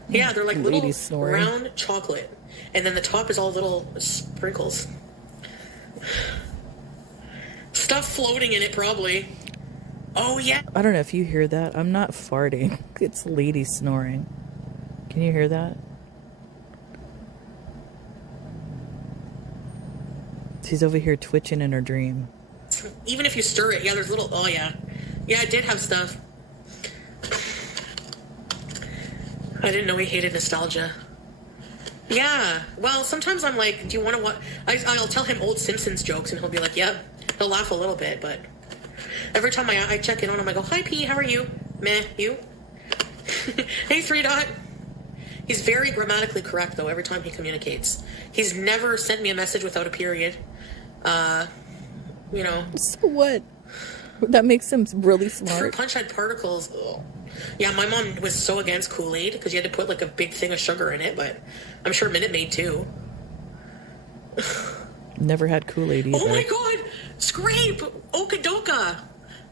Yeah, they're like little Lady snoring. round chocolate. and then the top is all little sprinkles. Stuff floating in it, probably. Oh, yeah. I don't know if you hear that. I'm not farting. It's Lady snoring. Can you hear that? She's over here twitching in her dream. Even if you stir it, yeah, there's little... Oh, yeah. Yeah, it did have stuff. I didn't know he hated nostalgia. Yeah. Well, sometimes I'm like, do you want to watch... I'll tell him old Simpsons jokes, and he'll be like, yep. He'll laugh a little bit, but... Every time I check in on him, I go, hi, P, how are you? Meh, you? Hey, 3 Dot. He's very grammatically correct, though, every time he communicates. He's never sent me a message without a period. You know. So what? That makes him really smart. Fruit punch had particles. Ugh. Yeah, my mom was so against Kool-Aid because you had to put like a big thing of sugar in it, but I'm sure Minute Maid too. Never had Kool-Aid either. Oh my god! Scrape! Okadoka!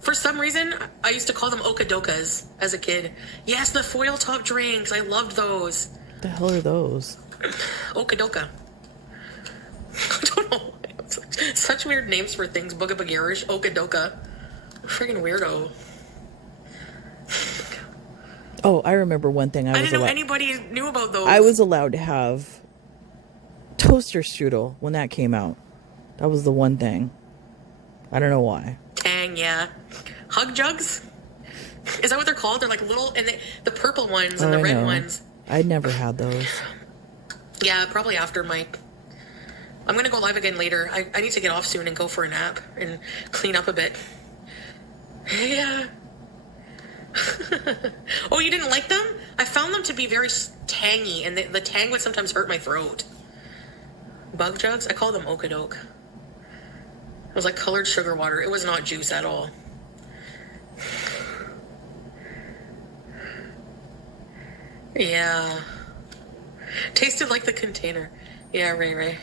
For some reason, I used to call them Okadokas as a kid. Yes, the foil top drinks. I loved those. What the hell are those? Okadoka. I don't know. Such weird names for things. Booga Bagarish, Okadoka. Freaking weirdo. Oh, I remember one thing. I didn't know anybody knew about those. I was allowed to have toaster strudel when that came out. That was the one thing. I don't know why. Tang, yeah. Hug jugs? Is that what they're called? They're like little, and the purple ones and the red ones. I never had those. Yeah, probably after my... I'm going to go live again later. I need to get off soon and go for a nap and clean up a bit. Yeah. Oh, you didn't like them? I found them to be very tangy, and the tang would sometimes hurt my throat. Bug jugs? I call them Okadoke. It was like colored sugar water. It was not juice at all. Yeah. Tasted like the container. Yeah, Ray.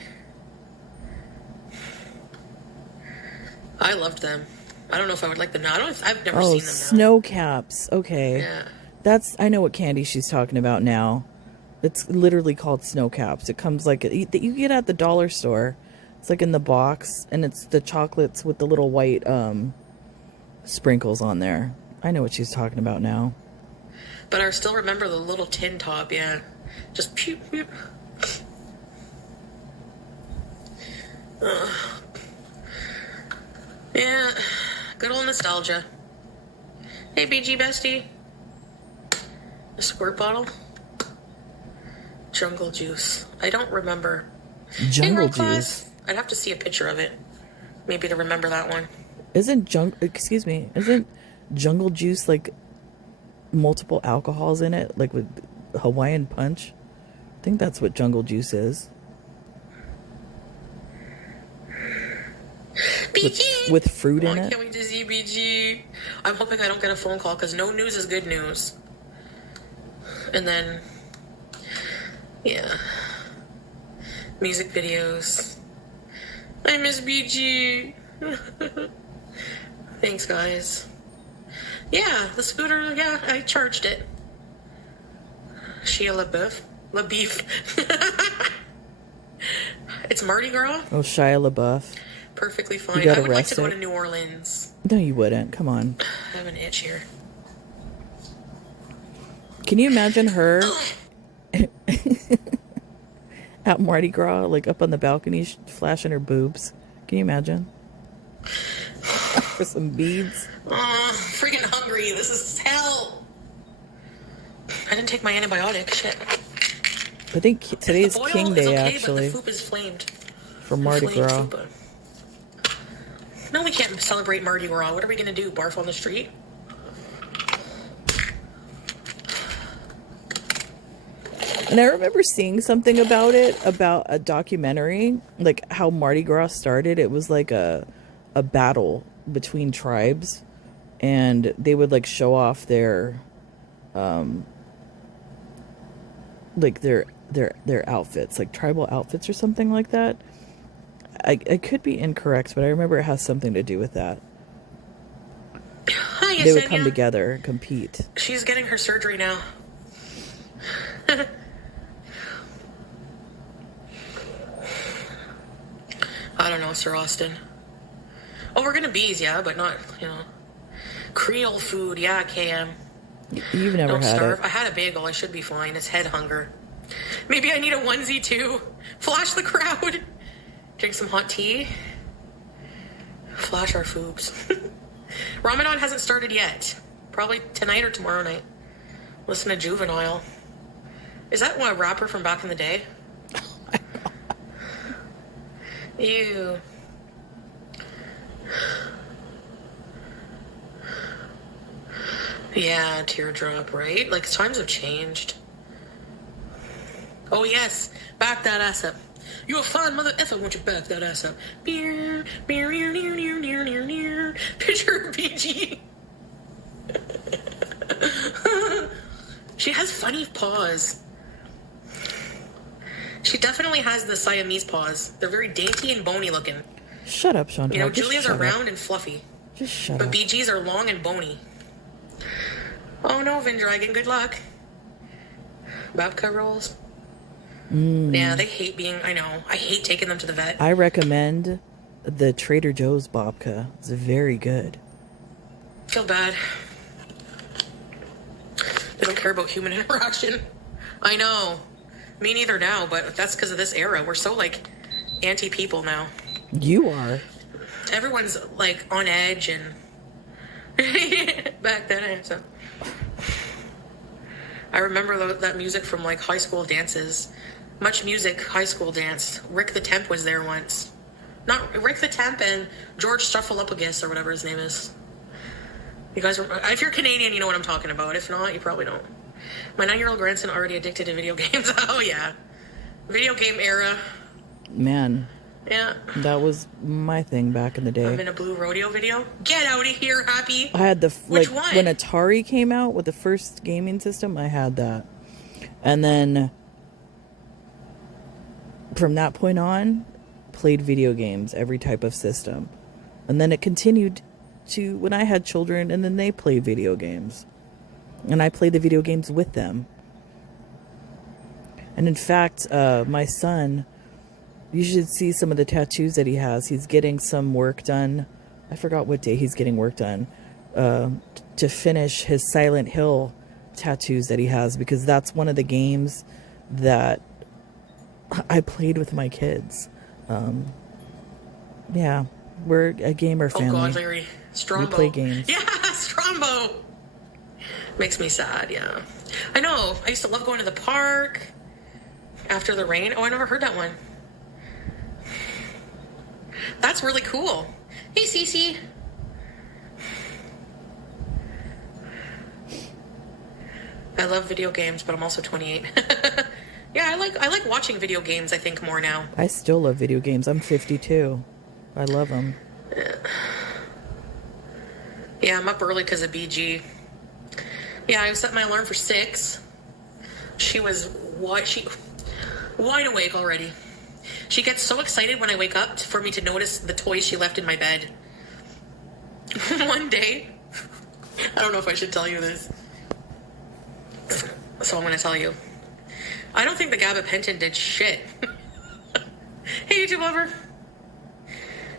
I loved them. I don't know if I would like them now. I've never seen them now. Snow caps. Okay. Yeah. I know what candy she's talking about now. It's literally called snow caps. It comes like you get at the dollar store. It's like in the box, and it's the chocolates with the little white sprinkles on there. I know what she's talking about now. But I still remember the little tin top, yeah. Just pew, pew. Yeah, good old nostalgia. Hey, BG bestie. A squirt bottle. Jungle juice. I don't remember. Jungle Hey, class. juice. I'd have to see a picture of it, maybe to remember that one. Isn't jungle juice like multiple alcohols in it, like with Hawaiian punch? I think that's what jungle juice is. BG! With fruit in I it. can't wait to see BG. I'm hoping I don't get a phone call because no news is good news. And then, yeah. Music videos. I miss BG. Thanks, guys. Yeah, the scooter, yeah, I charged it. Shia LaBeouf. It's Mardi Gras. Oh, Shia LaBeouf. Perfectly fine. got I would like to go arrested? to New Orleans. No, you wouldn't. Come on. I have an itch here. Can you imagine her at Mardi Gras, like up on the balcony, flashing her boobs? Can you imagine? For some beads. Freaking hungry. This is hell. I didn't take my antibiotic. Shit. I think today's The boil King is Day, okay, actually, but the foop is flamed. for Mardi Flamed Gras. fupa. No, we can't celebrate Mardi Gras. What are we going to do? Barf on the street? And I remember seeing something about a documentary, like how Mardi Gras started. It was like a battle between tribes, and they would like show off their like their outfits, like tribal outfits or something like that. I could be incorrect, but I remember it has something to do with that. Hi, They would Yesenia. come together and compete. She's getting her surgery now. I don't know, Sir Austin. Oh, we're gonna bees, yeah, but not, Creole food, yeah, KM. You've never Don't had starve. it. I had a bagel. I should be fine. It's head hunger. Maybe I need a onesie too. Flash the crowd. Drink some hot tea. Flash our foobs. Ramadan hasn't started yet. Probably tonight or tomorrow night. Listen to Juvenile. Is that a rapper from back in the day? Ew. Yeah, teardrop, right? Like, times have changed. Oh, yes. Back that ass up. You a fine mother effer, won't you back that ass up? Beer, beer, near, near, near, near, near, near. Picture PG. She has funny paws. She definitely has the Siamese paws. They're very dainty and bony looking. Shut up, Chantal. You know, Just Julia's shut are up. round and fluffy. Just shut But up. BG's are long and bony. Oh no, Vindragon, good luck. Babka rolls. Yeah, they hate being, I know. I hate taking them to the vet. I recommend the Trader Joe's babka. It's very good. Feel bad. They don't care about human interaction. I know. Me neither now, but that's because of this era. We're so, like, anti-people now. You are. Everyone's, like, on edge and... Back then, so... I remember that music from, like, high school dances. Much Music high school dance. Rick the Temp was there once. Not Rick the Temp and George Struffalopagus or whatever his name is. You guys, if you're Canadian, you know what I'm talking about. If not, you probably don't. My 9-year-old grandson already addicted to video games. Oh, yeah. Video game era. Man, Yeah. that was my thing back in the day. I'm in a Blue Rodeo video. Get out of here, Happy. I had the Which like one? when Atari came out with the first gaming system. I had that, and then from that point on, played video games, every type of system, and then it continued to when I had children, and then they played video games, and I played the video games with them. And in fact, my son, you should see some of the tattoos that he has. He's getting some work done. I forgot what day he's getting work done to finish his Silent Hill tattoos that he has, because that's one of the games that I played with my kids. Yeah, we're a gamer family. Oh, God, Larry. Strombo. We play games. Yeah, Strombo. Makes me sad, yeah. I know. I used to love going to the park after the rain. Oh, I never heard that one. That's really cool. Hey, Cece. I love video games, but I'm also 28. Yeah, I like watching video games, I think, more now. I still love video games. I'm 52. I love them. Yeah, I'm up early because of BG. Yeah, I set my alarm for 6. She was wide awake already. She gets so excited when I wake up for me to notice the toys she left in my bed. One day, I don't know if I should tell you this, so I'm going to tell you. I don't think the gabapentin did shit. Hey, YouTube lover.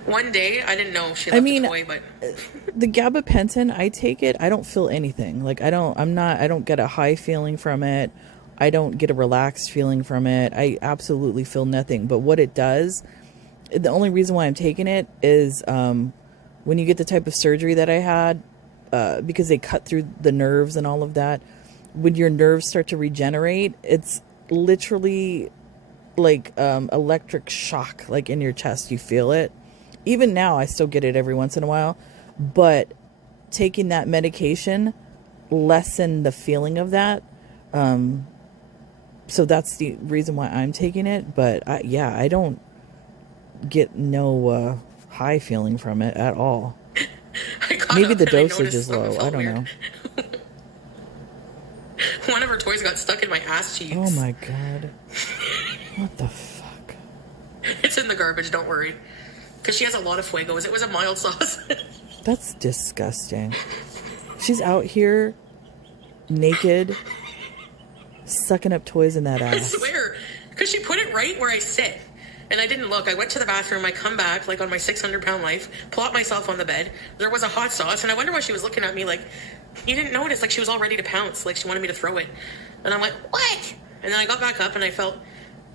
One day, I didn't know she left the toy, but... The gabapentin, I take it, I don't feel anything. Like, I don't get a high feeling from it. I don't get a relaxed feeling from it. I absolutely feel nothing. But what it does, the only reason why I'm taking it is when you get the type of surgery that I had, because they cut through the nerves and all of that, when your nerves start to regenerate, it's literally like electric shock, like in your chest. You feel it. Even now, I still get it every once in a while. But taking that medication lessened the feeling of that. So that's the reason why I'm taking it. But I don't get no high feeling from it at all. Maybe the dosage is low. I don't know. One of her toys got stuck in my ass cheeks. Oh my God. What the fuck? It's in the garbage, don't worry. Because she has a lot of fuegos. It was a mild sauce. That's disgusting. She's out here naked, sucking up toys in that I ass. swear. Because she put it right where I sit. And I didn't look. I went to the bathroom. I come back, like, on my 600-pound life, plot myself on the bed. There was a hot sauce, and I wonder why she was looking at me like, you didn't notice. Like, she was all ready to pounce. Like, she wanted me to throw it. And I'm like, what? And then I got back up, and I felt,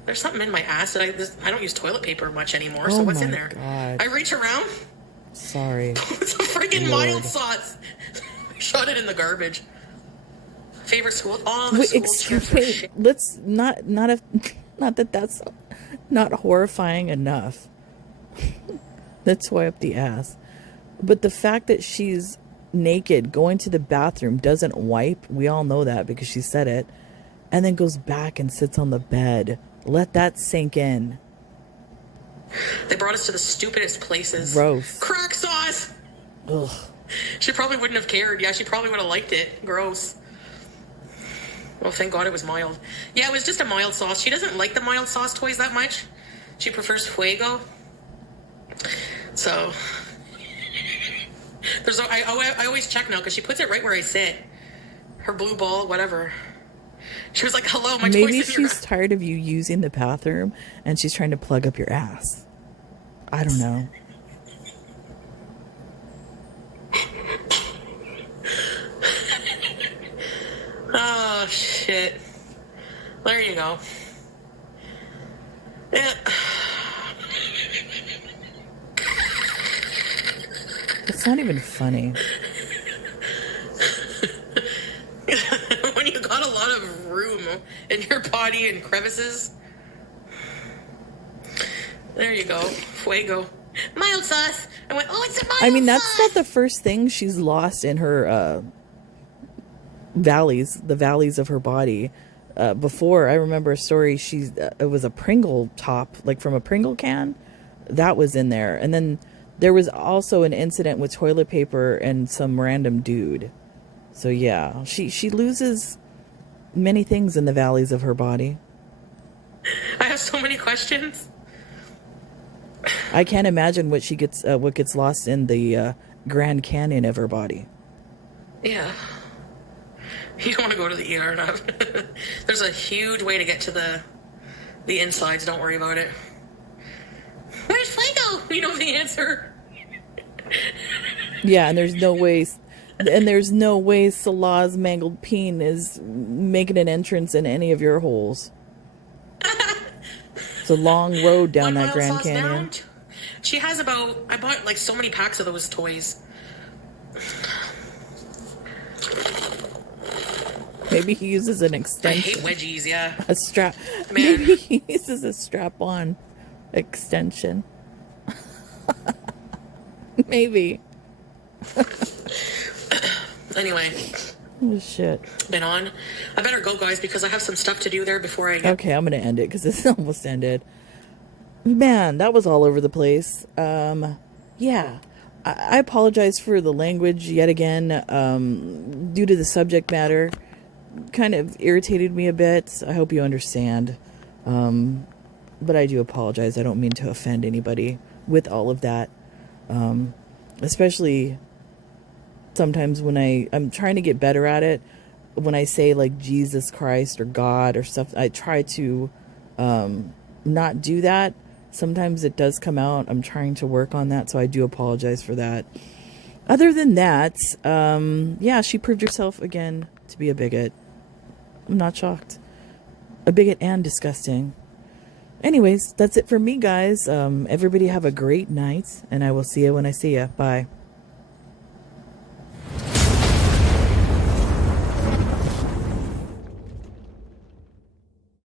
there's something in my ass that I don't use toilet paper much anymore, so what's in there? God. I reach around. Sorry. It's a freaking Lord. mild sauce. I shot it in the garbage. Favorite school? All the school trips were shit. Let's not that that's not horrifying enough. Let's wipe the ass. But the fact that she's naked, going to the bathroom, doesn't wipe, we all know that because she said it, and then goes back and sits on the bed. Let that sink in. They brought us to the stupidest places. Gross. Crack sauce! Ugh. She probably wouldn't have cared. Yeah, she probably would have liked it. Gross. Well, thank God it was mild. Yeah, it was just a mild sauce. She doesn't like the mild sauce toys that much. She prefers Fuego. So, I always check now because she puts it right where I sit. Her blue ball, whatever. She was like, hello, my Maybe toy's in your... she's tired of you using the bathroom and she's trying to plug up your ass. I don't know. Oh, shit. There you go. Yeah. It's not even funny. When you got a lot of room in your body and crevices. There you go. Fuego. Mild sauce. I went, oh, it's a mild sauce. I mean, that's not the first thing she's lost in her the valleys of her body. Before, I remember a story, it was a Pringle top, like from a Pringle can. That was in there. And then there was also an incident with toilet paper and some random dude. So yeah, she loses many things in the valleys of her body. I have so many questions. I can't imagine what gets lost in the Grand Canyon of her body. Yeah. You don't want to go to the ER enough. There's a huge way to get to the insides. Don't worry about it. Where's Fuego? We know the answer. Yeah, and there's no way Salah's mangled peen is making an entrance in any of your holes. It's a long road down that Grand Canyon. She has I bought like so many packs of those toys. Maybe he uses an I extension. hate wedgies, yeah. A strap. Man. Maybe he uses a strap-on extension. Maybe. Anyway. Oh, shit. Been on. I better go, guys, because I have some stuff to do there before I get... Okay, I'm going to end it because it's almost ended. Man, that was all over the place. Yeah. I apologize for the language yet again. Due to the subject matter, kind of irritated me a bit. I hope you understand. But I do apologize. I don't mean to offend anybody with all of that. Especially sometimes when I'm trying to get better at it. When I say like Jesus Christ or God or stuff, I try to not do that. Sometimes it does come out. I'm trying to work on that, so I do apologize for that. Other than that, yeah, she proved herself again to be a bigot. I'm not shocked. A bigot and disgusting. Anyways, that's it for me, guys. Everybody have a great night, and I will see you when I see you. Bye.